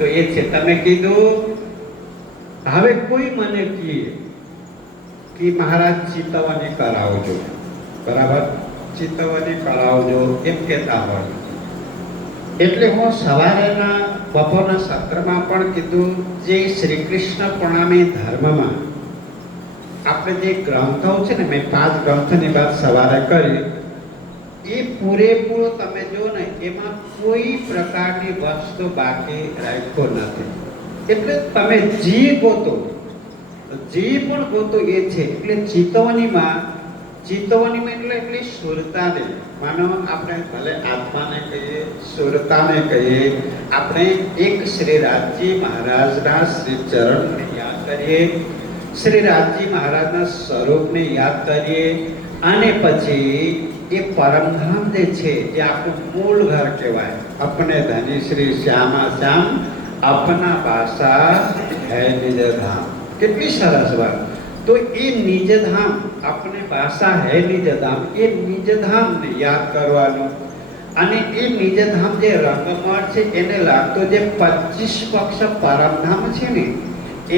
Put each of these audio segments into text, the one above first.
તો એ છે. તમે કીધું હવે કોઈ મને કહે કે મહારાજ ચિતવણી કરાવજો, બરાબર, ચિતવણી કરાવજો એમ કહેતા હોય. એટલે હું સવારેના બપોરના સત્રમાં પણ કીધું, જે શ્રી કૃષ્ણ પ્રણામી ધર્મમાં આપણે જે ગ્રંથો છે ને, મેં 5 ગ્રંથની વાત સવારે કરી, એ પૂરેપૂરો તમે જો ને એમાં કોઈ પ્રકારની વસ્તુ બાકી રાખ્યો નથી. એટલે તમે જે ગોતો, જે પણ ગોતો એ છે. એટલે ચિતવણીમાં એટલે સુરતાને, માનો આપણે ભલે આત્માને કહીએ, સુરતાને કહીએ, આપણે એક શ્રી રાજજી મહારાજના શ્રી ચરણને યાદ કરીએ, શ્રી રાજજી મહારાજના સ્વરૂપને યાદ કરીએ, અને પછી એ પરમધામ જે છે, જે આપણું મૂળ ઘર કહેવાય, અપને ધની શ્રી શ્યામા શ્યામ अपना भाषा है निज धाम. કેટલી સરસ વાત. તો એ નિજ ધામ, अपने भाषा है निज धाम, એ નિજ ધામને યાદ કરવાનું. અને એ નિજ ધામ જે રંગમળ છે એને લાગતો જે 25 પક્ષ પરમધામ છે ને,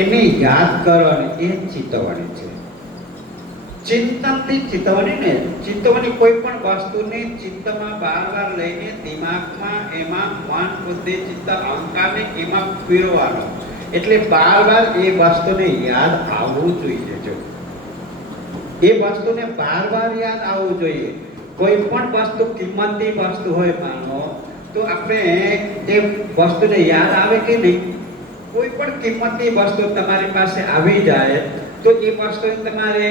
એને યાદ કરવાની, એ ચિતવણી છે. ચિંતનથી ચિતવણી ને, ચિતવણી કોઈ પણ વસ્તુને ચિત્તમાં બાર લઈને દિમાગમાં એમાં મન બુદ્ધિ ચિત્ત અહંકારને એમાં ફેરવાનો. એટલે બાર એ વસ્તુને યાદ આવવું જોઈએ. જો એ વસ્તુને બાર યાદ આવવું જોઈએ. કોઈ પણ વસ્તુ કિંમતી વસ્તુ હોય માનો, તો આપણે એ વસ્તુને યાદ આવે કે નહીં. કોઈ પણ કિંમતી વસ્તુ તમારી પાસે આવી જાય તો એ વસ્તુ તમારે,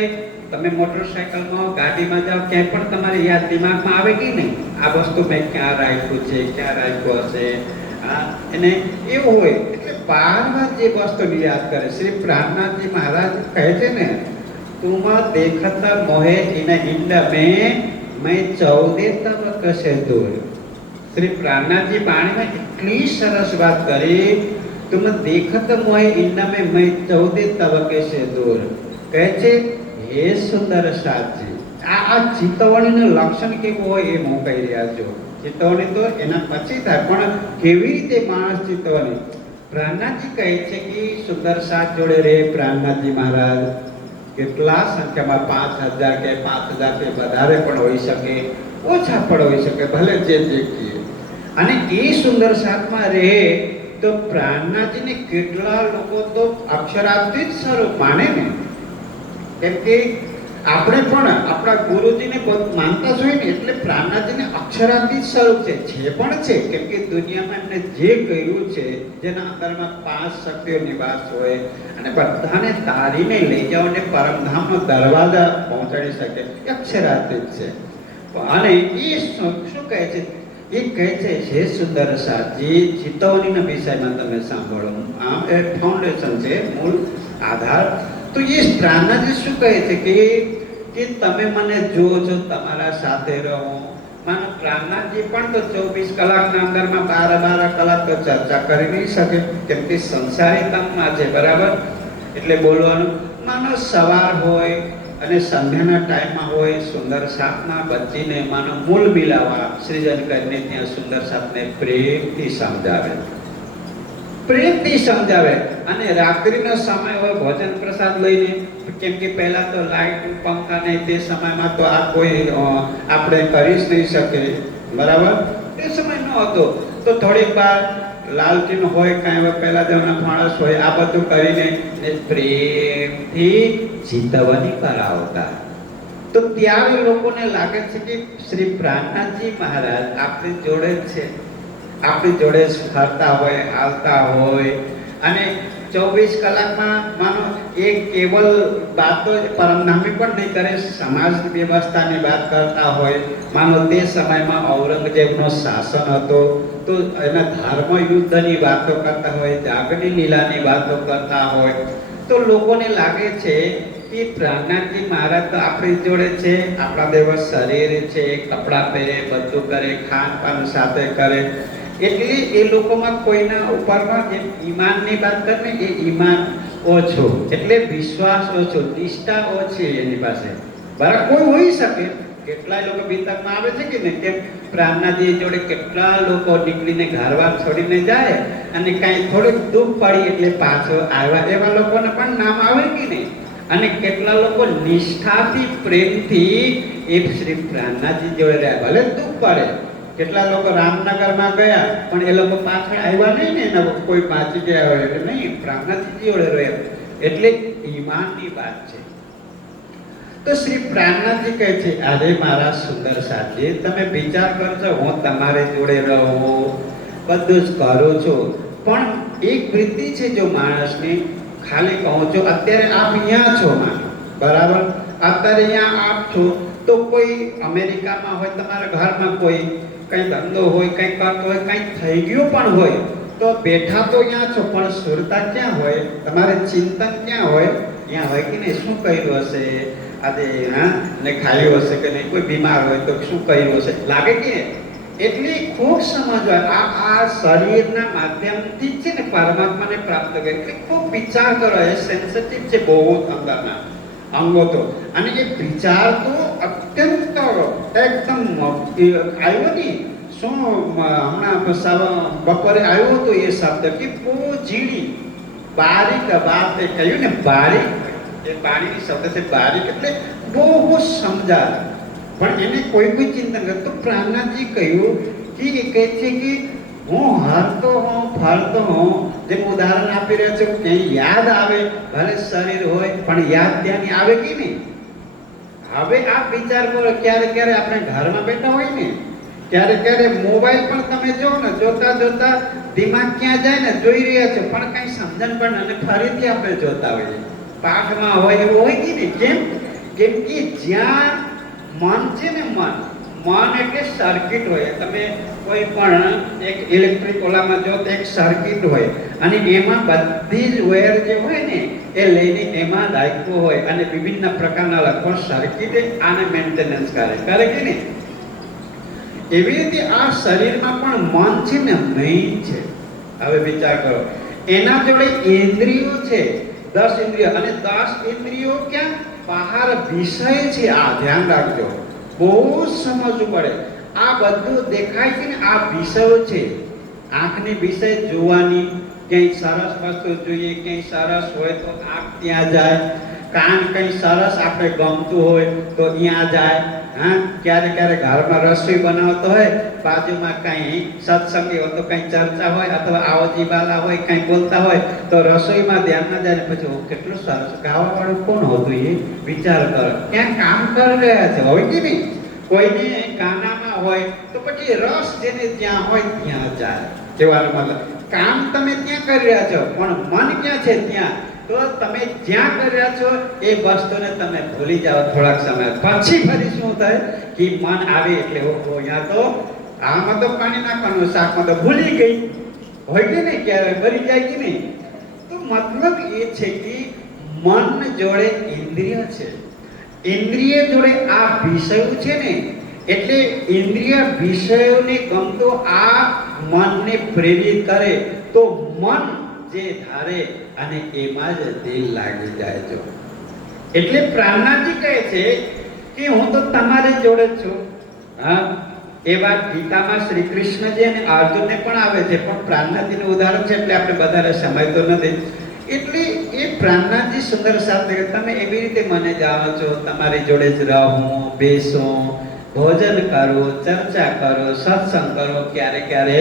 તમે મોટરસાયકલમાં ગાડીમાં જાઓ, ક્યાંય પણ તમારે યાદ દિમાગમાં આવે કે નહીં, આ વસ્તુ મેં ક્યાં રાખ્યું છે, ક્યાં રાખ્યું હશે. અને એવું હોય એટલે બાર જે વસ્તુને યાદ કરે. શ્રી પ્રાણનાથજી મહારાજ કહે છે ને, તુમ દેખત મોહે ઇન ઇંડ મેં 14 તબ કશે દૂર. શ્રી પ્રાણનાથજી વાણીમાં એટલી સરસ વાત કરી, તુમ દેખત મોહે ઇંડ મેં 14 તબ કશે દૂર. કહે છે, હે સુંદર સાધજી, આ ચિતવણીનું લક્ષણ કેવું હોય એ હું કહી રહ્યા છું. ચિતવણી તો એના પછી થાય, પણ કેવી રીતે માણસ ચિતવણી. પ્રાણનાથજી કહે છે કે સુંદર સાથ જોડે રે પ્રાણનાથજી મહારાજ. કેટલા સંખ્યામાં 5000 કે 5000 થી વધારે પણ હોઈ શકે, ઓછા પણ હોઈ શકે, ભલે જે કહીએ. અને એ સુંદર સાથમાં રહે તો પ્રાણનાથજીને કેટલા લોકો તો અક્ષરાર્થી જ સ્વરૂપ માને ને. કેમ કે આપણે પણ આપણા ગુરુજીને માનતા જોઈએ ને, એટલે પ્રાણનાથજીને અક્ષરાર્થી સ્વરૂપ છે પણ છે. કેમ કે દુનિયામાં એમને જે કર્યું છે, જેના અંદરમાં 5 શક્તિઓ નિવાસ હોય, અને બધાને તારીને લઈ જાઓ ને પરમધામનો દરવાજા પહોંચાડી શકે, એ અક્ષરાર્થી છે. અને એ શું કહે છે? એ કહે છે, હે સુંદર સાધજી, ચિતવણીના વિષયમાં તમે સાંભળો. આ એક ફાઉન્ડેશન છે, મૂળ આધાર. તો એ પ્રાણનાથજી શું કહે છે કે તમે મને જુઓ છો, તમારા સાથે રહો. માનો પ્રાણનાથજી પણ તો 24 કલાકના અંદરમાં 12 કલાક તો ચર્ચા કરી નહીં શકે, કેમ કે સંસારી તમમાં છે, બરાબર. એટલે બોલવાનું, માનો સવાર હોય અને સંધ્યાના ટાઈમમાં હોય, સુંદર સાતના બચીને માનો મૂળ મિલાવા સૃજન કરીને ત્યાં સુંદર સાતને પ્રેમથી સમજાવે. અને રાત્રિનો સમય હોય, ભોજન પ્રસાદ લઈને, કેમ કે પહેલા તો લાઈટ પંખા ને તે સમયમાં તો આ કોઈ આપણે કરી જ નહીં શકે, બરાબર. તે સમય ન હતો તો થોડીક વાર લાલચીન હોય, કાંઈ પહેલા જવાના માણસ હોય, આ બધું કરીને પ્રેમથી ચિતવણી કરાવતા. તો ત્યારે લોકોને લાગે છે કે શ્રી પ્રાણનાથજી મહારાજ આપણી જોડે જ છે, આપણી જોડે ફરતા હોય, આવતા હોય. અને 24 કલાકમાં માનો એક કેવલ વાતો પરમધામી પણ નહીં કરે, સમાજ વ્યવસ્થાની વાત કરતા હોય. માનો તે સમયમાં ઔરંગઝેબનો શાસન હતો, તો એના ધર્મ યુદ્ધની વાતો કરતા હોય, જાગની લીલાની વાતો કરતા હોય. તો લોકોને લાગે છે કે પ્રાણનાથજી મહારાજ તો આપણી જોડે છે, આપણા દેવ શરીર છે, કપડાં પહેરે, બધું કરે, ખાનપાન સાથે કરે. એટલે એ લોકોમાં કોઈના ઉપરમાં જે ઈમાનની વાત કરે ને, એ ઈમાન ઓછો, એટલે વિશ્વાસ ઓછો, નિષ્ઠા ઓછી એની પાસે. બરાબર, કોઈ હોઈ શકે, કેટલાય લોકો વિતર્કમાં આવે છે કે ને, કેમ પ્રાણનાજી જોડે કેટલા લોકો નીકળીને ઘરવાર છોડીને જાય અને કાંઈ થોડુંક દુઃખ પડી એટલે પાછો આવ્યા, એવા લોકોને પણ નામ આવે કે નહીં? અને કેટલા લોકો નિષ્ઠાથી પ્રેમથી એ શ્રી પ્રાણનાજી જોડે રહ્યા, ભલે દુઃખ પડે. કેટલા લોકો રામનગરમાં ગયા પણ એ લોકો પાછળ આવ્યા નહીં ને, એના કોઈ પાછી ગયા હોય એટલે નહીં, પ્રાણનાજી જોડે રહ્યા. એટલે ઈમાનની વાત છે. તો શ્રી પ્રાણનાથજી કહે છે, અરે મારા સુંદર સાથી, તમે વિચાર કરજો, હું તમારે જોડે રહું, બધું જ કરું છું, પણ એક વૃત્તિ છે જો માણસની, ખાલી કહું છું, અત્યારે આપ અહીંયા છો માનો, બરાબર? અત્યારે અહીંયા આપ છો તો કોઈ અમેરિકામાં હોય, તમારા ઘરમાં કોઈ કંઈ ધંધો હોય, કંઈ કરતો હોય, કંઈ થઈ ગયું પણ હોય, તો બેઠા તો અહીંયા છો પણ સુરતા ક્યાં હોય? તમારે ચિંતન ક્યાં હોય? અહીંયા હોય કે નહીં? શું કર્યું હશે આજે, હા, ને ખાયું હશે કે નહીં? કોઈ બીમાર હોય તો શું કર્યું હશે, લાગે કે? એટલે ખૂબ સમજવા, આ શરીરના માધ્યમથી છે ને પરમાત્માને પ્રાપ્ત કરે. એટલે ખૂબ વિચાર કરો, એ સેન્સિટિવ છે બહુ અંદરના અંગો તો, અને એ વિચાર તો અત્યંત એકદમ આવ્યો નહીં. શું હમણાં બપોરે આવ્યો હતો એ શબ્દ કે બહુ ઝીણી બારીક વાત એ કહ્યું ને, બારીક, એ બારીની શબ્દ છે બારીક, એટલે બહુ સમજાય પણ એને કોઈ ચિંતન કરે. તો પ્રાણનાથજી કહ્યું કે એ કહે છે કે હું હરતો હોઉં, ફરતો હોઉં, જેમ ઉદાહરણ આપી રહ્યો છું, ક્યાંય યાદ આવે, ભલે શરીર હોય પણ યાદ ત્યાંની આવે કે નહીં? હવે આ વિચાર કરો, ક્યારે ક્યારે આપણે ઘરમાં બેઠા હોય ને, ક્યારે મોબાઈલ પણ તમે જો ને, જોતા જોતા દિમાગ ક્યાં જાય ને, જોઈ રહ્યા છો પણ કઈ સમજણ પણ, અને ફરીથી આપણે જોતા હોઈએ, પાઠમાં હોય એવું હોય કે નહીં? કેમ કે જ્યાં મન છે ને, મન એટલે સર્કિટ હોય. તમે કોઈ પણ એક ઇલેક્ટ્રિક ઓલામાં જો તો એક સર્કિટ હોય, અને એમાં બધી જ વાયર જે હોય ને એ લઈને એમાં રાખ્યો હોય, અને વિભિન્ન પ્રકારના લખો સર્કિટ આને મેન્ટેનન્સ કરે કે નહીં? એવી રીતે આ શરીરમાં પણ મન છે ને મેઇન છે. હવે વિચાર કરો, એના જોડે ઇન્દ્રિયો છે 10 ઇન્દ્રિયો, અને 10 ઇન્દ્રિયો ક્યાં? બહાર વિષય છે. આ ધ્યાન રાખજો, બહુ સમજવું પડે. આ બધું દેખાય છે ને, આ વિષયો છે. આંખની વિષય જોવાની, ક્યાંય સરસ વસ્તુ જોઈએ, ક્યાંય સરસ હોય તો આંખ ત્યાં જાય, કાન કંઈ સરસ આપણે ગમતું હોય તો ત્યાં જાય. હા, ક્યારેક ઘરમાં રસોઈ બનાવતો હોય, બાજુમાં કંઈ સત્સંગી હોય તો કંઈ ચર્ચા હોય, અથવા આવજી વાલા હોય કંઈ બોલતા હોય તો રસોઈમાં ધ્યાન ના જાય, પછી કેટલું સરસ ગાવાવાળું કોણ હતું એ વિચાર કરો. ક્યાં કામ કરી રહ્યા છે, હોય કે નહીં? કોઈને ગાનામાં હોય તો પછી રસ જેને ત્યાં હોય ત્યાં જાય. કહેવાનો મતલબ, કામ તમે ત્યાં કરી રહ્યા છો પણ મન ક્યાં છે? ત્યાં. તો તમે જ્યાં કરી રહ્યા છો એ વસ્તુને તમે ભૂલી જાઓ થોડાક સમય પછી. ફરી શું થાય કે મન આવે એટલે ઓહો, અહીંયા તો આમાં તો પાણી નાખવાનું, શાકમાં તો ભૂલી ગઈ, હોય કે નહીં? ક્યારે ભરી જાય કે નહીં? તો મતલબ એ છે કે મન જોડે ઇન્દ્રિય છે, ઇન્દ્રિય જોડે આ વિષયો છે ને, એટલે ઇન્દ્રિય વિષયોને ગમતો આ મનને પ્રેરિત કરે તો મન જે ધારે અને એમાં જ દિલ લાગી જાય છે. એટલે પ્રાણનાથજી કહે છે કે હું તો તમારી જોડે જ છું. હા, એ વાત ગીતામાં શ્રી કૃષ્ણજી અને અર્જુનને પણ આવે છે, પણ પ્રાણનાથજીનું ઉદાહરણ છે એટલે આપણે બધાને સમય તો નથી. એટલે એ પ્રાણનાથજી સુંદર સાથે તમે એવી રીતે મને જાણો છો, તમારી જોડે જ રહું, બેસું, ભોજન કરો, ચર્ચા કરો, સત્સંગ કરો, ક્યારે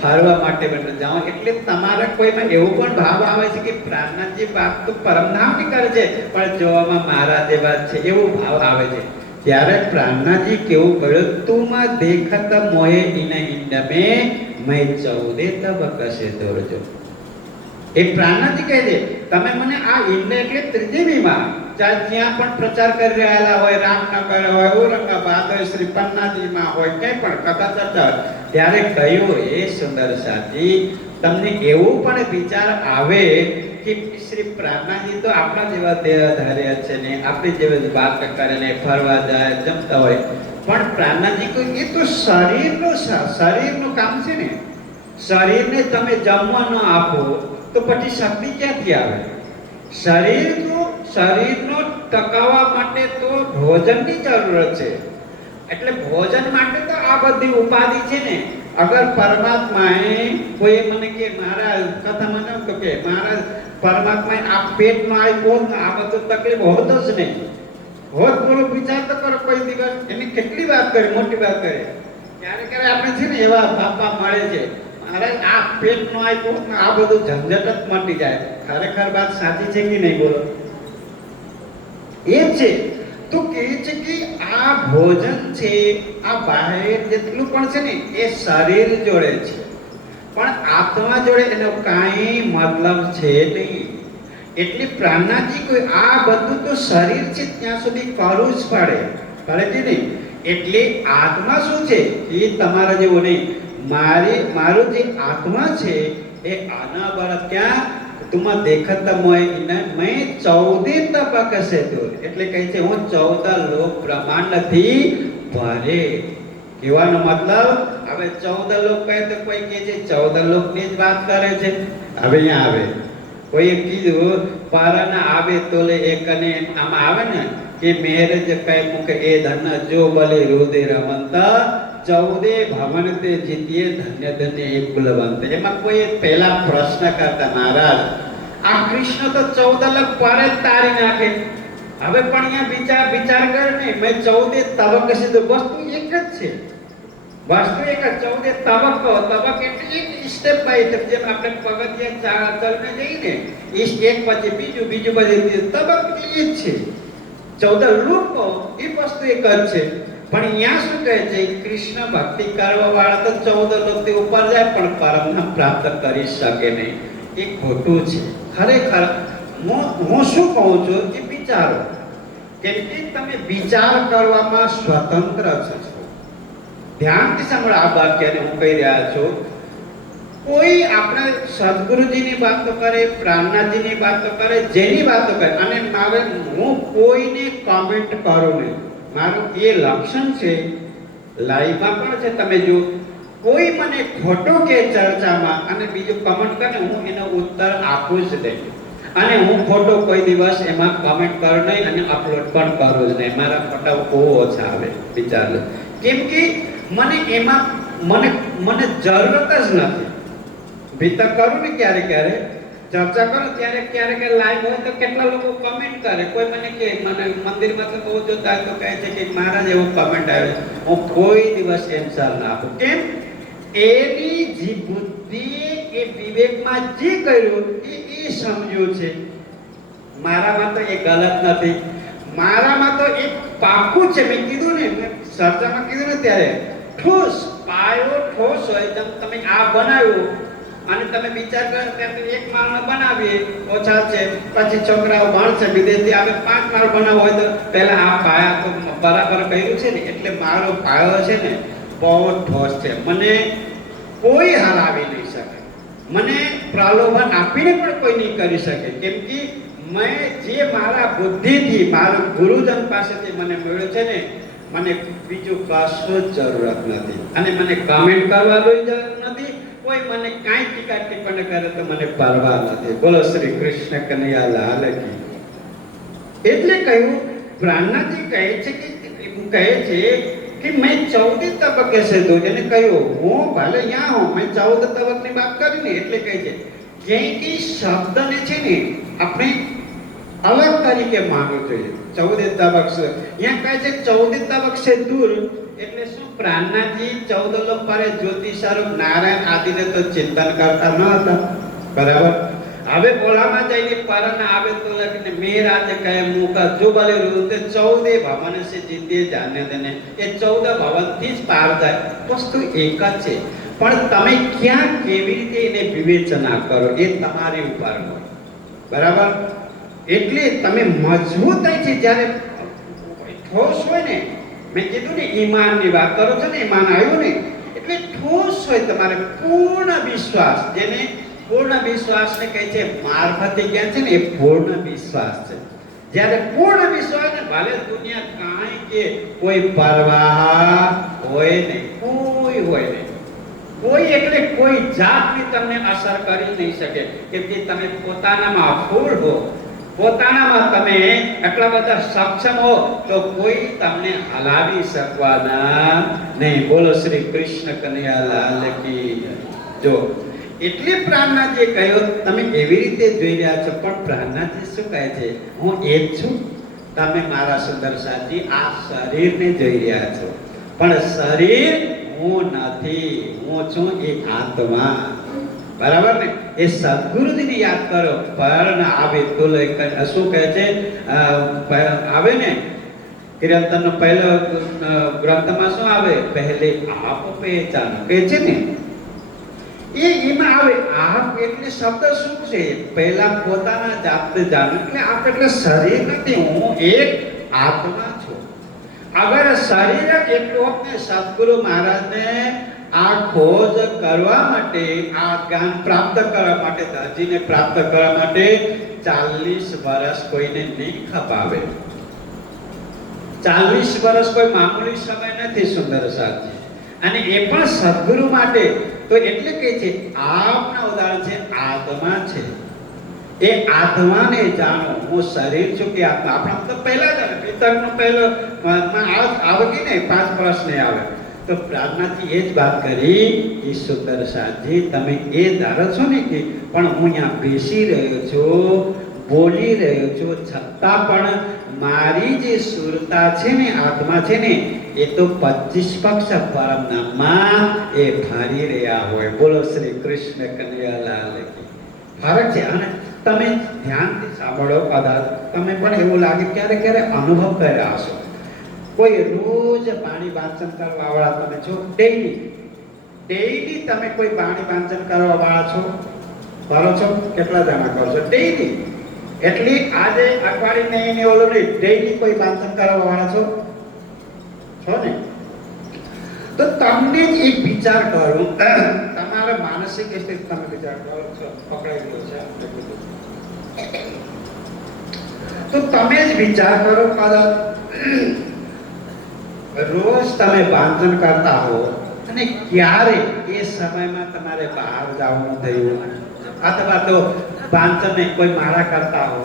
ફરવા માટે જાઓ. એટલે તમારા કોઈમાં એવું પણ ભાવ આવે છે કે પ્રાણનાથજી વાત તો પરમધામની કરે છે પણ જોવામાં મારા જેવા છે, એવો ભાવ આવે છે. ત્યારે પ્રાણનાથજી કેવું કહ્યું, તુમાં દેખત મોહે ઇન ઇન્ડ में मैं चौदे तब कसे દોરજો. એ પ્રાણનાથજી કહે છે, તમે મને આ ઇન્ડ એટલે ત્રિદેવીમાં જ્યાં પણ પ્રચાર કરી રહેલા હોય, રામનગર હોય, ઔરંગાબાદ હોય, શ્રી પન્નાજીમાં હોય, ક્યાંય પણ કથા ચર્ચા હોય, ત્યારે કહ્યું એ સુંદર સાથી, તમને એવું પણ વિચાર આવે કે શ્રી પ્રાણનાથજી તો આપણા જેવા દેહધાર્ય છે ને, આપણી જેવી વાત કરે ને, ફરવા જાય, જમતા હોય, પણ પ્રાણનાથજી કહ્યું એ તો શરીરનું કામ છે ને. શરીરને તમે જમવા ન આપો તો પછી શક્તિ ક્યાંથી આવે? શરીરનો ટકાવવા માટે તો ભોજનની જરૂર છે. એટલે ભોજન માટે તો આ બધી ઉપાધિ છે ને, અગર પરમાત્માએ કોઈ મને કે મહારાજ કથામાં ન કે મહારાજ પરમાત્માએ આ પેટ નો આપ્યો ને આ બધું તકલીફ હોત જ નહીં હોત. બોલો વિચાર તો કરો કોઈ દિવસ એની કેટલી વાત કરી, મોટી વાત કરી. ક્યારે આપણે છે ને એવા બાપા મળે છે, મહારાજ આ પેટ નો આપ્યો ને આ બધું ઝંઝટ જ મટી જાય. ખરેખર વાત સાચી છે કે નહીં બોલો? એ છે તો કહે છે કે આ ભોજન છે, આ બહાર જેટલું પણ છે ને એ શરીર જોડે છે, પણ આત્મા જોડે એનો કાંઈ મતલબ છે નહીં. એટલે પ્રાણનાજી કોઈ આ બધું તો શરીર છે ત્યાં સુધી કરવું જ પડે, કરે છે નહીં. એટલે આત્મા શું છે એ તમારા જેવો નહીં. મારું જે આત્મા છે એ આના બળ ક્યાં तुम देखत मोय इन मैं 14 तबक से दूर. એટલે કહે છે હું 14 લોક બ્રહ્માંડ થી ભરે. કહેવાનો મતલબ હવે 14 લોક કહે તો કોઈ કહે છે 14 લોક ની જ વાત કરે છે. હવે અહીંયા આવે કોઈ કીધું પારાના આવે તો લે એક અને આમાં આવે ને કે મેરેજ કહે મુકે એ ધન જો બલે રુધિર મંત 14 ભવન તે જીતીએ ધન્ય ધન્ય એક બલવંત. એમાં કોઈ પહેલા પ્રશ્ન કરતા મહારાજ આ કૃષ્ણ તો 14 લાખ પર જ તારી નાખે. હવે પણ અહીંયા વિચાર કર ને મેં 14 તબક સીધો વસ્તુ એક જ છે, વસ્તુ એક જ 14 તબક એટલે એક સ્ટેપ બાય સ્ટેપ જેમ આપણે પગથિયા ચાલને જઈએ ને એક પછી બીજું પછી તબક એ જ છે. 14 લોકો એ વસ્તુ એક જ છે. પણ અહીંયા શું કહે છે કૃષ્ણ ભક્તિ કરવા વાળા તો 14 લોકથી ઉપર જાય પણ પરમધામ પ્રાપ્ત કરી શકે નહીં. એ ખોટું છે. ખરેખર હું શું કહું છું કે વિચારો, કેમ કે તમે વિચાર કરવામાં સ્વતંત્ર છો. ધ્યાનથી સાંભળો આ વાક્યને હું કહી રહ્યા છું. કોઈ આપણે સદગુરુજીની વાતો કરે, પ્રાણનાથજીની વાતો કરે, જેની વાતો કરે અને હું કોઈને કમેન્ટ કરું નહીં. મારું એ લક્ષણ છે, લાઈવમાં પણ છે. તમે જો કોઈ મને ખોટું કે ચર્ચામાં અને બીજું કમેન્ટ કરે હું એનો ઉત્તર આપું જ નહીં. અને હું ખોટો કોઈ દિવસ એમાં કમેન્ટ કરું નહીં અને અપલોડ પણ કરું જ નહીં. મારા ફોટા બહુ ઓછા આવે, વિચાર લો. કેમ કે મને એમાં મને જરૂરત જ નથી. ભીતર કરું ને ક્યારે ચર્ચા કરો ત્યારે લાઈવ હોય તો કેટલા લોકો કમેન્ટ કરે. કોઈ મને કે મને મંદિરમાં તો બહુ જોતા તો કહે છે કે મહારાજ એવો કમેન્ટ આવ્યો. હું કોઈ દિવસ એન્સર ના આપું. કેમ? એની જે બુદ્ધિ એ વિવેકમાં જે કર્યું એ સમજ્યું છે. મારામાં તો એ ગલત નથી, મારામાં તો એ પાકું છે. મેં કીધું ને, મેં ચર્ચામાં કીધું ને ત્યારે ઠોસ પાયો ઠોસ હોય. તમે આ બનાવ્યું અને તમે વિચાર કરો ત્યારે એક માળનો બનાવીએ ઓછા છે, પછી છોકરાઓ ભણશે વિદેશથી આવે 5 માળ બનાવવો હોય તો પહેલા આ પાયા તો બરાબર કર્યું છે ને. એટલે મારો પાયો છે ને બહુ ઠોસ છે. મને કોઈ હરાવી નહીં શકે, મને પ્રલોભન આપીને પણ કોઈ નહીં કરી શકે. કેમ કે મેં જે મારા બુદ્ધિથી મારું ગુરુજન પાસેથી મને મળ્યું છે ને, મને બીજું કશું જ જરૂરત નથી. અને મને કમેન્ટ કરવાની જરૂર નથી. કોઈ મને કાંઈ ટીકા ટિપ્પણી કરે તો મને પરવા નથી. બોલો શ્રી કૃષ્ણ કનૈયા લાલ કી. એટલે કહ્યું પ્રાણનાથજી કહે છે कि मैं 14 तबके से दो जने कहो હું ભલે यहाँ हूँ मैं 14 તબકની વાત કરી ને એટલે કહે છે કે શબ્દને છે ને આપણે અલગ તરીકે માનવું જોઈએ. 14 તબક છે यहाँ કહે છે 14 તબક से दूर એટલે શું? પ્રાણનાથજી 14 લોક પર જ્યોતિ સ્વરૂપ નારાયણ આદિને તો ચિંતન કરતા ન હતા, બરાબર? હવે બોલામાં જઈને પરના આવે તો લખીને મેરાજ કહે મુકા જો ભલે રૂતે 14 ભવન સે જીતે જાને દેને. એ 14 ભવન થી જ પાર જાય. વસ્તુ એક જ છે, પણ તમે ક્યાં કેવી રીતે એને વિવેચના કરો એ તમારી ઉપર હોય, બરાબર? એટલે તમે મજબૂતાઈથી જ્યારે ઠોસ હોય ને, મેં કીધું ને ઈમાનની વાત કરો છો ને, ઈમાન આવ્યું ને એટલે ઠોસ હોય તમારે પૂર્ણ વિશ્વાસ. જેને પૂર્ણ વિશ્વાસને કહે છે મારફતે ક્યાં છે ને એ પૂર્ણ વિશ્વાસ છે. જ્યારે પૂર્ણ વિશ્વાસ ને ભલે દુનિયા કાંઈ કે કોઈ પરવાહ હોય નહીં, કોઈ હોય નહીં, કોઈ એટલે કોઈ જાતની તમને અસર કરી નહીં શકે. કેમ કે તમે પોતાનામાં ફૂલ હો, પોતાનામાં તમે એટલા બધા સક્ષમ હો તો કોઈ તમને હલાવી શકવાના નહીં. બોલો શ્રી કૃષ્ણ કનૈયાલાલ કી જય. જો એટલે પ્રાર્થનાજીએ કહ્યું તમે એવી રીતે જોઈ રહ્યા છો, પણ પ્રાર્થનાજી શું કહે છે? હું એ જ છું. તમે મારા સુંદર સાથી આ શરીરને જોઈ રહ્યા છો, પણ શરીર હું નથી, હું છું એ આત્મા. બરાબર ને? એ સદગુરુજીને યાદ કરો. પણ આવે તો શું કહે છે? આવે ને કિરણનો પહેલો ગ્રંથમાં શું આવે? પહેલે આપ પહેચાનો કહે છે ને, એમાં આવે આપ એટલે શબ્દ શું છે? પહેલા પોતાના જાતને જાણો. એટલે આપ એટલે શરીર નથી, હું એક આત્મા છું. અગર શરીર એટલું હોત ને, સદગુરુ મહારાજને આ ખોજ કરવા માટે, આ જ્ઞાન પ્રાપ્ત કરવા માટે, દાજીને પ્રાપ્ત કરવા માટે 40 વર્ષ કોઈને નહીં ખપાવે. 40 વર્ષ કોઈ મામૂલી સમય નથી સુંદર સાથી. અને એ પણ સદગુરુ માટે. તો એટલે કે છે આપના ઉદાહરણ છે આત્મા છે. એ આત્માને જાણો. હું શરીર છું કે આત્મા? આપણા તો પહેલા જ આવે, પિતરનો પહેલો આવે કે નહીં, 5 વર્ષ નહીં આવે. તો પ્રાર્થનાથી એ જ વાત કરી કે સુંદર સાથી તમે એ ધારો છો ને કે પણ હું અહીંયા બેસી રહ્યો છું, બોલી રહ્યો છું, છતાં પણ મારી જે સુરતા છે ને, આત્મા છે ને, એ તો 25 પક્ષ પરમ નામમાં એ ફરી રહ્યા હોય. બોલો શ્રી કૃષ્ણ કનૈયાલાલ કી. ફરક છે. અને તમે ધ્યાનથી સાંભળો, કદાચ તમે પણ એવું લાગે ક્યારે ક્યારે અનુભવ કર્યા હશો. કોઈ રોજ પાણી વાંચન કરવા વાળા તમે છો, ડેઈલી તમે કોઈ પાણી વાંચન કરવા વાળા છો, કરો છો? કેટલા જણા કરો છો ડેઈલી? એટલે આજે અઠવાડિયે નહીં ઓલો નહીં, ડેઈલી કોઈ વાંચન કરવા વાળા છો ને? તો તમને જ એક વિચાર કરું, તમારા માનસિક સ્થિતિ તમે વિચાર કરો છો, પકડાઈ ગયો છે. તો તમે જ વિચાર કરો, કદાચ રોજ તમે વાંચન કરતા હો અને ક્યારે એ સમયમાં તમારે બહાર જવાનું થયું, અથવા તો વાંચન કોઈ માળા કરતા હો,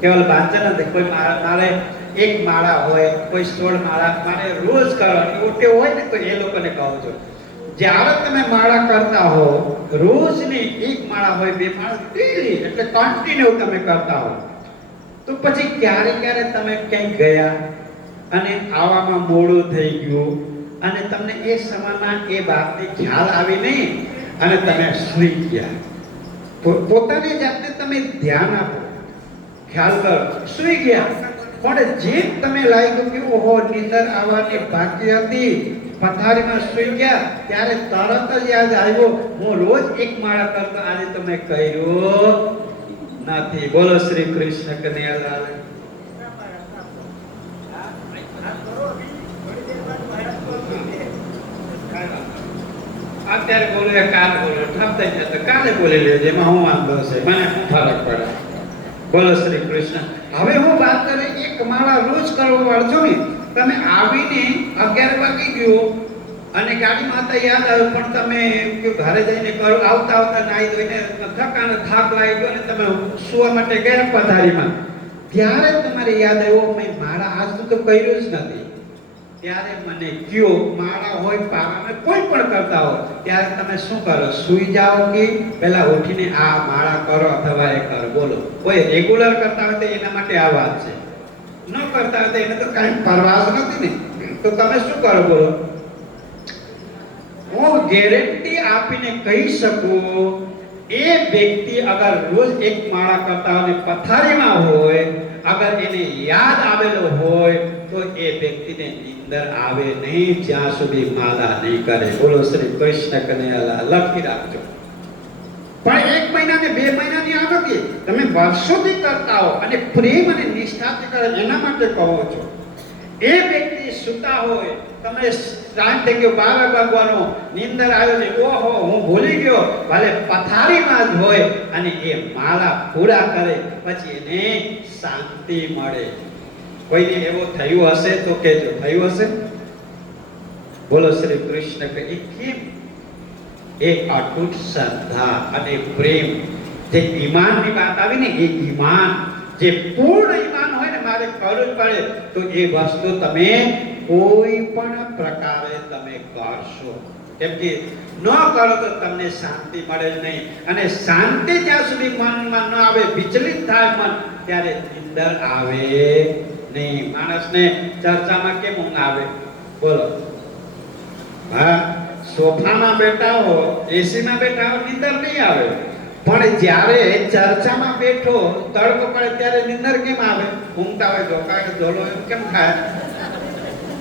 કેવલ વાંચન નથી, કોઈ મારે એક માળા હોય, કોઈ 16 માળા મારે રોજ કરવાની ઓટે હોય ને, તો એ લોકોને કહો છો જ્યારે તમે માળા કરતા હો, રોજની એક માળા હોય, 2 માળા ડેઈલી એટલે કન્ટિન્યુ તમે કરતા હો, તો પછી ક્યારે ક્યારે તમે ક્યાંય ગયા અને આવવામાં મોડું થઈ ગયું અને તમને એ સમયમાં એ વાતની ખ્યાલ આવી નહીં અને તમે સૂઈ ગયા. પોતાની જાતને તમે ધ્યાન આપો, ખ્યાલ કરો, સૂઈ ગયા. પણ જે તમે લાગ્યું કે ઓહો નીંદર આવવાની બાકી હતી, પથારીમાં સૂઈ ગયા, ત્યારે તરત જ યાદ આવ્યો હું રોજ એક માળા કરતો, આજે તમે કર્યું નથી. બોલો શ્રી કૃષ્ણ કનૈયાલાલ. અત્યારે બોલો, કાલે બોલો, ઠપતા જતા કાલે બોલી લેજો, એમાં હું વાંધો છે, મને શું ફરક પડે? બોલો શ્રી કૃષ્ણ. હવે હું વાત કરી, એક માળા રોજ કરવા વાળો છો ને, તમે આવીને 11 વાગી ગયો અને ગાડીમાં હતા, યાદ આવ્યું, પણ તમે ઘરે જઈને કરો, આવતા નાહી ધોઈને થાક લાગી ગયો અને તમે સુવા માટે ગયા પથારીમાં, ત્યારે તમારે યાદ આવ્યો મેં માળા આજ તો કર્યું જ નથી. ત્યારે મને કયો માળા હોય, પારાને કોઈ પણ કરતા હો, ત્યારે તમે શું કરો? સૂઈ જાઓ કે પહેલા ઉઠીને આ માળા કરો અથવા એ કરો? બોલો. કોઈ રેગ્યુલર કરતા હોય તો એના માટે આ વાત છે, ન કરતા હોય તો એને તો કાંઈ પરવાહ નથી ને. તો તમે શું કરો? બોલો. હું ગેરંટી આપીને કહી શકું, એ વ્યક્તિ અગર રોજ એક માળા કરતા હોય, પથારીમાં હોય, અગર એને યાદ આવેલો હોય, તો એ વ્યક્તિને નીંદર આવે નહીં જ્યાં સુધી માળા નહીં કરે. બોલો શ્રી કૃષ્ણ કનૈયાલાલ. લખી રાખજો. પણ 1 મહિના ને 2 મહિનાની આ નથી, તમે વર્ષોથી કરતા હો અને પ્રેમ અને નિષ્ઠાથી કરો, એના માટે કહો છો. એ વ્યક્તિ સુતા હોય, તમે ટાઈમ થઈ ગયો 12 વાગવાનો, નીંદર આવ્યો ને ઓહો હું ભૂલી ગયો, ભલે પથારીમાં જ હોય અને એ માળા પૂરા કરે, પછી એને શાંતિ મળે. કોઈને એવું થયું હશે તો કહેજો, થયું હશે? બોલો શ્રી કૃષ્ણ. કે એ કેમ? એ અટૂટ શ્રદ્ધા અને પ્રેમ, જે ઈમાનની વાત આવી ને, એ ઈમાન, જે પૂર્ણ ઈમાન હોય ને મારે કરવું જ પડે, તો એ વસ્તુ તમે કોઈ પણ પ્રકારે તમે કરશો. કેમ કે ન કરો તો તમને શાંતિ મળે જ નહીં. અને શાંતિ જ્યાં સુધી મનમાં ન આવે, વિચલિત થાય મન, ત્યારે નિંદર આવે નહીં. માણસને ચર્ચામાં કેમ ઊંઘ આવે? બોલો. હા, સોફામાં બેઠા હો, એસીમાં બેઠા હો, નિંદર નહીં આવે. પણ જ્યારે ચર્ચામાં બેઠો, તડકો પડે ત્યારે નિંદર કેમ આવે? ઊંઘતા હોય જોકાય જોડો એમ કેમ થાય?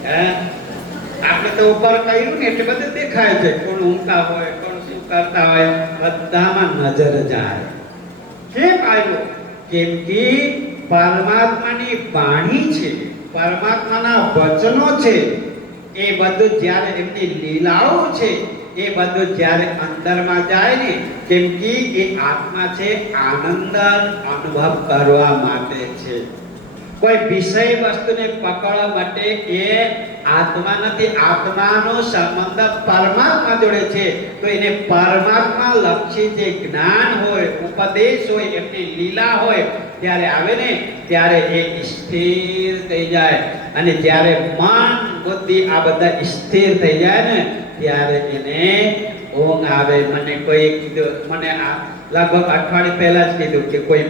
હે, આપણે તો ઉપર કર્યું ને એટલે બધે દેખાય છે, કોણ ઊંઘતા હોય, કોણ શું કરતા હોય, બધામાં નજર જાય. કેમ આવ્યું? કેમ કે પરમાત્માની વાણી છે, પરમાત્માના વચનો છે, એ બધું જ્યારે એમની લીલાઓ છે, એ બધું જ્યારે અંદરમાં જાય ને, કેમ કે એ આત્મા છે, આનંદ અનુભવ કરવા માટે છે. કોઈ વિષય વસ્તુને પકડવા માટે એ આત્મા નથી. આત્માનો સંબંધ પરમાત્મા જોડે છે. તો એને પરમાત્મા લક્ષી જે જ્ઞાન હોય, ઉપદેશ હોય, એમની લીલા હોય, ત્યારે આવે ને ત્યારે એ સ્થિર થઈ જાય. અને જ્યારે મન બુદ્ધિ આ બધા સ્થિર થઈ જાય ને, ત્યારે એને ઊંઘ આવે. મને કોઈ કીધું, મને આ લગભગ અઠવાડિયે પહેલા જ કીધું કે કોઈ,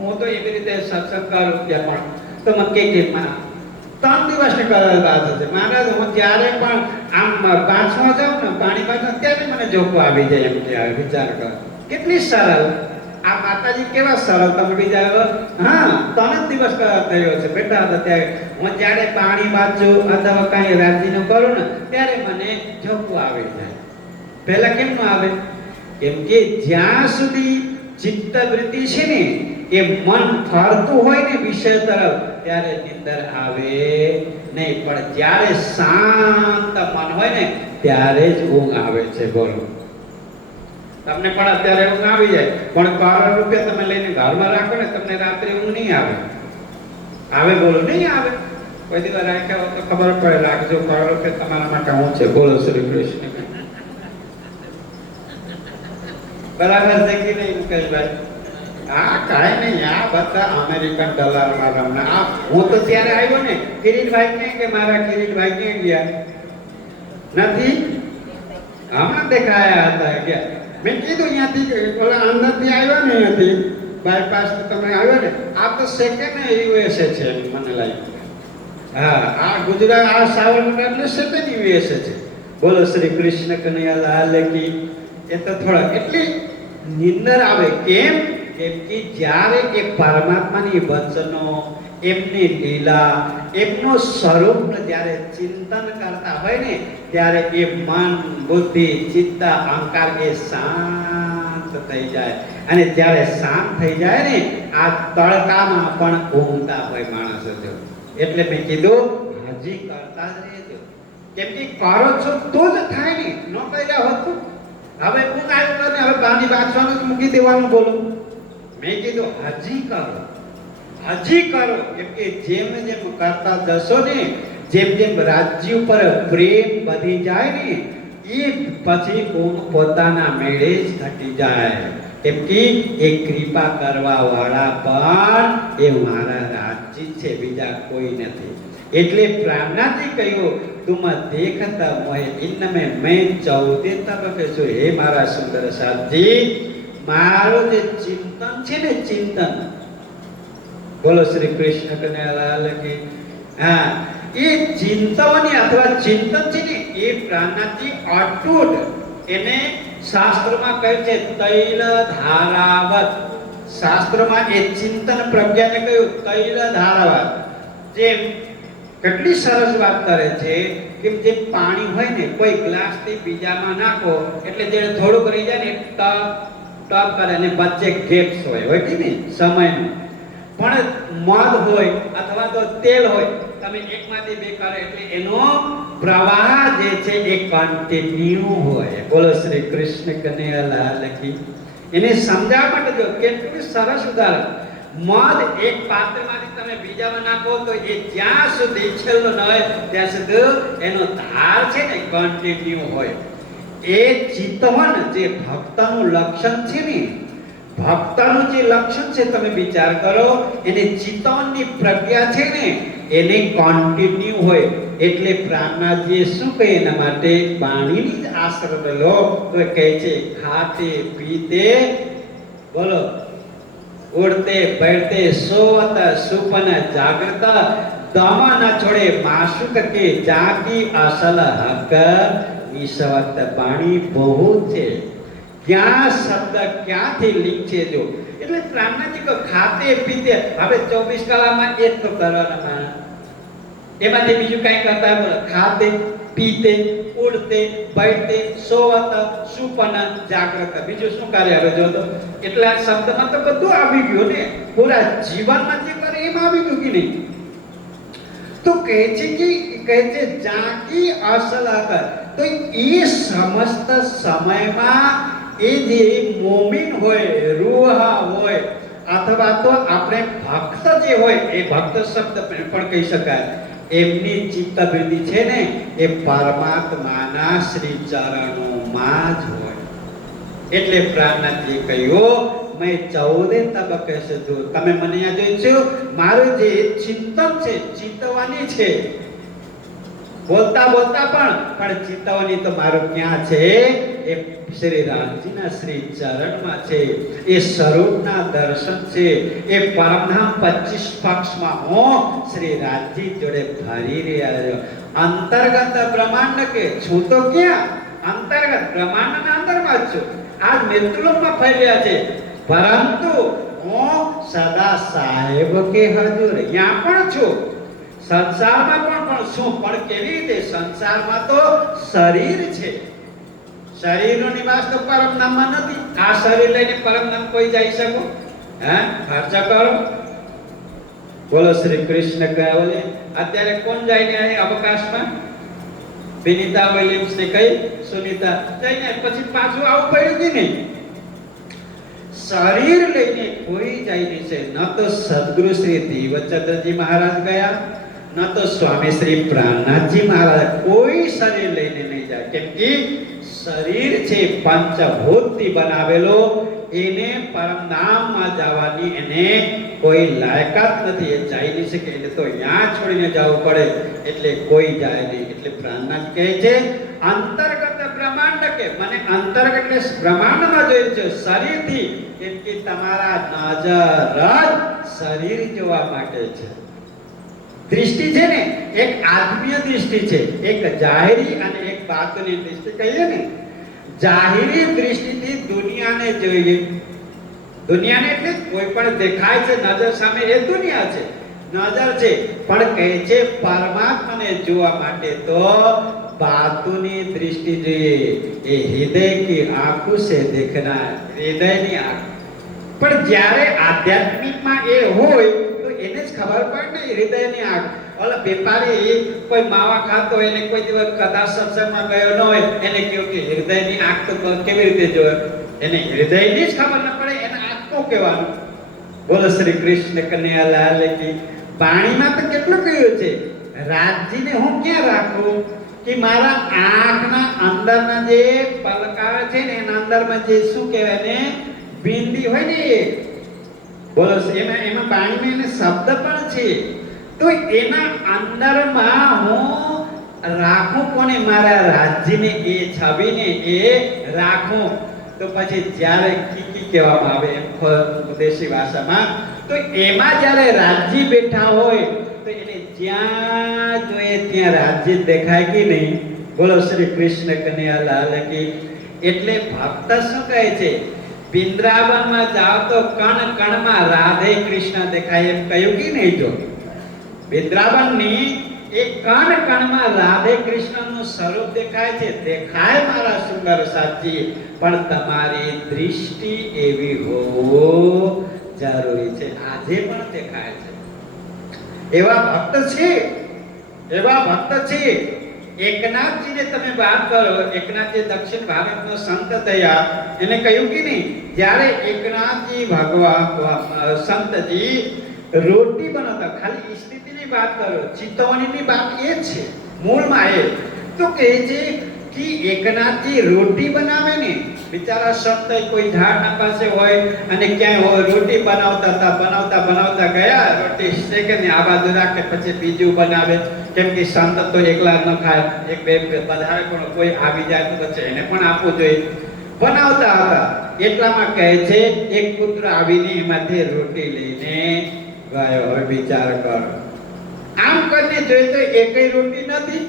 હું તો એવી રીતે સત્સંગ કરું ત્યાં પણ તો મને કે 3 દિવસની વાત છે મહારાજ, હું જ્યારે પણ આમ બાથમાં જાઉં ને, પાણી બાથમાં, ત્યારે મને જોકો આવી જાય. એમ કે વિચાર કરો કેટલી સરળ આ માતાજી, કેવા સરળ. તમે વિચારો, હા 3 દિવસ થયો છે બેટા હતા ત્યારે હું જ્યારે પાણી બાજુ અથવા કાંઈ રાજીનું કરું ને, ત્યારે મને જોકો આવી જાય. પહેલા કેમ ન આવે? કેમ કે જ્યાં સુધી ચિત્ત વૃત્તિ છે ને, એ મન ફરતું હોય ને વિષય તરફ, ત્યારે નિંદર આવે નહીં. પણ જ્યારે શાંત મન હોય ને, ત્યારે જ ઊંઘ આવે છે. બોલો, તમને પણ અત્યારે ઊંઘ આવી જાય, પણ કરોડ રૂપિયા તમે લઈને ઘરમાં રાખો ને, તમને રાત્રે ઊંઘ નહીં આવે. આવે? બોલો, નહીં આવે. કોઈ દિવસ રાખ્યા હોય તો ખબર પડે, રાખજો, કરોડ રૂપિયા તમારા માટે હું છે. બોલો શ્રી કૃષ્ણ. બરાબર છે કે નહીં મુકેશભાઈ? આ કાંઈ નહીં, આ બધા અમેરિકન ડોલરમાં રમના. આ હું તો ત્યારે આવ્યો ને, કિરીટભાઈ ક્યાં કે મારા કિરીટભાઈ ક્યાં ગયા નથી? હમણાં દેખાયા હતા ગયા. મેં કીધું અહીંયાથી ઓલા અંદરથી આવ્યો ને, અહીંયાથી બાયપાસ તમે આવ્યો ને, આ તો સેકન્ડ યુએસએ છે મને લાગ્યું. હા, આ ગુજરાત, આ સાવરકુંડલા એટલે સેકન્ડ યુએસએ છે. બોલો શ્રી કૃષ્ણ કનૈયા લાલ કી. એ તો થોડા એટલી નિંદર આવે. કેમ? કેમ કે જ્યારે એ પરમાત્માની વચનો, એમની લીલા, એમનું સ્વરૂપ જ્યારે ચિંતન કરતા હોય ને, ત્યારે એ મન બુદ્ધિ ચિત્ત અહંકાર એ શાંત થઈ જાય. અને જ્યારે શાંત થઈ જાય ને, આ તડકામાં પણ ઊંઘતા હોય માણસો. જો એટલે મેં કીધું હજી કરતા જ રહેજો. કેમ કે કરો છો તો જ થાય ને, ન કર્યા હોત તો હવે ઊંઘ આવ્યો ને, હવે પાણી બાંધવાનું જ મૂકી દેવાનું. બોલો, મેં કીધું હજી કરો, હજી કરો. કેમ કે જેમ જેમ કરતા જશો ને, જેમ જેમ રાજ્ય ઉપર પ્રેમ વધી જાય ને, એ પછી ઊંઘ પોતાના મેળે જ ઘટી જાય. કેમ કે એ કૃપા કરવા વાળા પણ એ મારા રાજ્ય છે, બીજા કોઈ નથી. એટલે પ્રાર્થનાથી કહ્યું, તુમ દેખતા મોહે ઇન્નમે મેં 14 તબકે છું. હે મારા સુંદર સાધજી, મારું જે ચિંતન છે ને, ચિંતન, બોલો શ્રી કૃષ્ણ કનૈયાલાલ કી. હા, એ ચિંતવની અથવા ચિંતન છે ને, એ પ્રાર્થનાથી અટૂટ. એને શાસ્ત્રમાં કહે છે તૈલ ધારાવત. શાસ્ત્રમાં એ ચિંતન પ્રજ્ઞાને કહ્યું તૈલ ધારાવત. જેમ કેટલી સરસ વાત કરે છે કે જે પાણી હોય ને, કોઈ ગ્લાસથી બીજામાં નાખો એટલે જે થોડુંક રહી જાય ને, ટપ ટપ કરે ને વચ્ચે ગેપ્સ હોય કે નહીં સમયનો. પણ મધ હોય અથવા તો તેલ હોય, તમે એકમાંથી બે કરો એટલે એનો પ્રવાહ જે છે એ કન્ટિન્યુ હોય. બોલો શ્રી કૃષ્ણ કનૈયાલાલ કી. એને સમજાવવા માટે જો કેટલું સરસ ઉદાહરણ. મધ એક પાત્રમાંથી તમે બીજામાં નાખો તો એ જ્યાં સુધી છેલ્લો ન હોય ત્યાં સુધી એનો ધાર છે ને કન્ટિન્યુ હોય. એ ચિતવન જે ભક્તનું લક્ષણ છે ને, ભક્તનું જે લક્ષણ છે તમે વિચાર કરો, એને ચિત્તવનની પ્રજ્ઞા છે ને એને કોન્ટિન્યુ હોય. એટલે પ્રાણનાથજીએ શું કહે એના માટે વાણીની જ આશ્રમ લો તો કહે છે ખાતે પીતે બોલો ઉડતે बैठते सोवत सुपन जागृत दम न छोड़े माशुक के जाकी असल हक निसवत बाणी બહુ છે. ક્યાં શબ્દ ક્યાંથી લિંક છે જો. એટલે પ્રાણનાથજી કો ખાતે પીતે હવે 24 કલાકમાં એક તો કરવાના, એમાંથી બીજું કઈ કરતા બોલો ખાતે પીતે ઉડતે बैठते सोवत सुपन जागृत બીજું શું કાર્ય હવે જો તો. એટલે આ શબ્દમાં તો બધું આવી ગયું ને, પૂરા જીવનમાં જે કરે એમાં આવી ગયું કે નહીં. તો કહે છે જાકી અસલ કર. તો એ સમસ્ત સમયમાં એ જે મોમિન હોય, રૂહ હોય અથવા તો આપણે ભક્ત જે હોય એ ભક્ત શબ્દ પણ કહી શકાય, એમની ચિત્તવૃત્તિ છે ને એ પરમાત્માના શ્રી ચરણોમાં જ હોય. એટલે પ્રાણનાથજી કહ્યું મેં 14 તબક્કે છે જો તમે મને આ જોઈશું મારું જે ચિંતન છે ચિંતવાની છે, બોલતા બોલતા પણ ચિંતવાની તો મારું ક્યાં છે એ શ્રી રામજીના શ્રી ચરણમાં છે. એ સ્વરૂપના દર્શન છે. એ પરમધામ 25 પક્ષમાં હું શ્રી રામજી જોડે ફરી રહ્યા છો. અંતર્ગત બ્રહ્માંડ કે છું તો ક્યાં અંતર્ગત બ્રહ્માંડના અંદરમાં જ છું. આ મૃત્યુલોકમાં ફેલ્યા છે, પરંતુ હું સદા સાહેબ કે હજુર ત્યાં પણ છું, સંસારમાં પણ છું. પણ કેવી રીતે? સંસારમાં તો શરીર છે, શરીરનો નિવાસ તો પરમધામમાં નથી. આ શરીર લઈને પરમધામ કોઈ જઈ શકો? હે ખર્ચ કરો બોલો. શ્રી કૃષ્ણ કહે બોલે અત્યારે કોણ જઈને અહીં અવકાશમાં? વિનીતા વિલિયમ્સ ને કઈ સુનીતા જઈને પછી પાછું આવું પડ્યું કે નહીં? શરીર લઈને કોઈ જાય નહીં છે. ન તો સદગુરુ શ્રી દેવચંદ્રજી મહારાજ ગયા, ન તો સ્વામી શ્રી પ્રાણનાથજી મહારાજ. કોઈ શરીર લઈને નહીં જાય. કેમ કે શરીર છે પંચભૂતથી બનાવેલો, એને પરમધામમાં જવાની એને કોઈ લાયકાત નથી. એ જઈ નહીં શકે, એને તો ત્યાં છોડીને જવું પડે. એટલે કોઈ જાય નહીં. એટલે પ્રાણનાથ કહે છે અંતર્ગત બ્રહ્માંડ કે મને અંતર્ગત એટલે બ્રહ્માંડમાં જોયું છે શરીરથી. કેમ કે તમારા નજર જ શરીર જોવા માટે છે. દૃષ્ટિ છે ને એક આત્મીય દૃષ્ટિ છે, એક જાહેરી અને એક બાતની દૃષ્ટિ કહીએ ને. જાહેરી દૃષ્ટિથી દુનિયાને જોઈએ. દુનિયાને એટલે કોઈ પણ દેખાય છે નજર સામે એ દુનિયા છે, નજર છે. પણ કહે છે પરમાત્માને જોવા માટે તો બાતુની દૃષ્ટિ જોઈએ. એ હૃદય કી આંખો સે દેખના, હૃદયની આંખ. પણ જ્યારે આધ્યાત્મિકમાં એ હોય તો એને જ ખબર પડે ને હૃદયની આંખ. ઓલા વેપારી કોઈ માવા ખાતો હોય, એને કોઈ દિવસ કદાચ સત્સંગમાં ગયો ન હોય, એને કહ્યું કે હૃદયની આંખ તો કેવી રીતે જોવે? એને હૃદયની જ ખબર ન પડે, એને આંખ કો કહેવાનું? બોલો શ્રી કૃષ્ણ કનૈયાલાલ કી. પાણીમાં તો કેટલું કહ્યું છે રાજજીને હું ક્યાં રાખું કે મારા આંખના અંદરના જે પલકા છે ને એના અંદરમાં જે શું કહેવાય ને બિંદી હોય ને એ બોલો એમાં પાણીમાં એને શબ્દ પણ છે. તો એના અંદરમાં હું રાખું કોને? મારા રાજજીને, એ છબીને એ રાખું. તો પછી જ્યારે કીકી કહેવામાં આવે એમ દેશી ભાષામાં, તો એમાં જ્યારે રાજજી બેઠા હોય તો એને જ્યાં જોઈએ ત્યાં રાજજી દેખાય કે નહીં? બોલો શ્રી કૃષ્ણ કનૈયાલાલ કી. એટલે ભક્ત શું કહે છે? વૃંદાવનમાં જાઓ તો કણ કણમાં રાધે કૃષ્ણ દેખાય એમ કહ્યું કે નહીં? જો વૃંદાવનની એ કણ કણમાં રાધે કૃષ્ણનું સ્વરૂપ દેખાય છે. દેખાય મારા સુંદર સાચી, પણ તમારી દૃષ્ટિ એવી હો જરૂરી છે. આજે પણ દેખાય છે. એવા ભક્ત છે, એવા ભક્ત છે. એકનાથજીને તમે વાત કરો, એકનાથજી દક્ષિણ ભારતનો સંત થયા. એને કહ્યું કે નહીં જ્યારે એકનાથજી ભગવાન સંતજી રોટી બનાવતા, ખાલી સ્થિતિની વાત કરો, ચિત્તવણીની વાત એ છે મૂળમાં એ. તો કહે છે કે એકનાથજી રોટી બનાવે ને બિચારા સંત કોઈ ઝાડના પાસે હોય અને ક્યાંય હોય, રોટી બનાવતા ગયા, રોટી શેકે ને આ બાજુ રાખે, પછી બીજું બનાવે. કેમ કે સંત તો એકલા ન ખાય, એક બે વધારે પણ કોઈ આવી જાય તો પછી એને પણ આપવું જોઈએ. બનાવતા હતા એટલામાં કહે છે એક પુત્ર આવીને એમાંથી રોટી લઈને ગયો. હવે વિચાર કરો, આમ કરીને જોઈએ તો એકય રોટી નથી,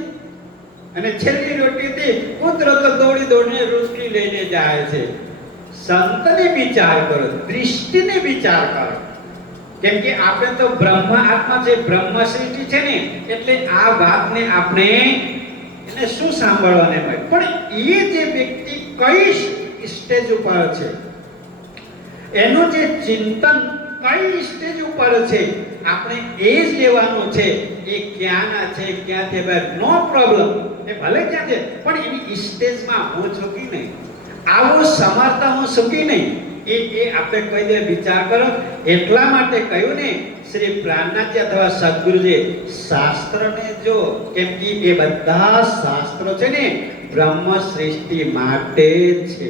અને છેલ્લી રોટીથી પુત્ર તો દોડીને રોટલી લઈને જાય છે. સંતને વિચાર કરો, દૃષ્ટિને વિચાર કરો. કેમ કે આપણે તો બ્રહ્મ આત્મા છે, બ્રહ્મ સૃષ્ટિ છે ને, એટલે આ વાતને આપણે એને શું સાંભળવાને મળે. પણ એ જે વ્યક્તિ કઈ સ્ટેજ ઉપર છે, એનું જે ચિંતન કઈ સ્ટેજ ઉપર છે, આપણે એ જ લેવાનું છે. એ ક્યાંના છે, ક્યાંથી બહાર, નો પ્રોબ્લેમ, એ ભલે ક્યાં છે, પણ એની સ્ટેજમાં હું છું કે નહીં, આવું સમર્થ હું છું કે નહીં, એ આપણે કોઈ દે વિચાર કરો. એટલા માટે કહ્યું ને શ્રી પ્રાણનાથજી અથવા સદગુરુજી, શાસ્ત્રને જો, કેમ કે એ બધા શાસ્ત્રો છે ને બ્રહ્મ સૃષ્ટિ માટે છે.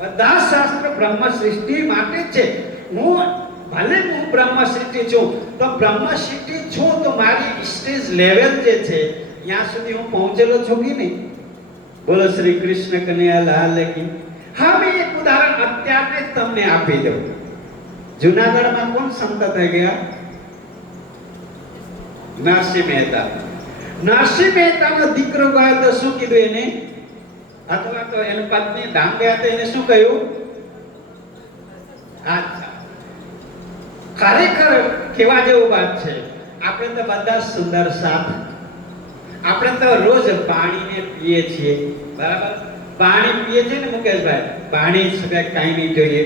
બધા શાસ્ત્ર બ્રહ્મ સૃષ્ટિ માટે છે. ભલે હું બ્રહ્મ સૃષ્ટિ છું, તો બ્રહ્મ સૃષ્ટિ છું તો મારી સ્ટેજ લેવલ જે છે ત્યાં સુધી હું પહોંચેલો છું કે નહીં. બોલો શ્રી કૃષ્ણ કનૈયા લાલ કી. હવે એક ઉદાહરણ અત્યારે જ તમને આપી દઉં. જૂનાગઢમાં કોણ સંત થઈ ગયા? નરસિંહ મહેતા. નરસિંહ મહેતાનો દીકરો ગયો તો શું કીધું એને? અથવા તો એની પત્ની ધામ ગયા તો એને શું કહ્યું? અચ્છા, ખરેખર કેવા જેવું વાત છે. આપણે તો બધા સુંદર સાથ, આપણે તો રોજ પાણીને પીએ છીએ, બરાબર? પાણી પીએ છે ને મુકેશભાઈ, પાણી સિવાય કાંઈ નહીં જોઈએ.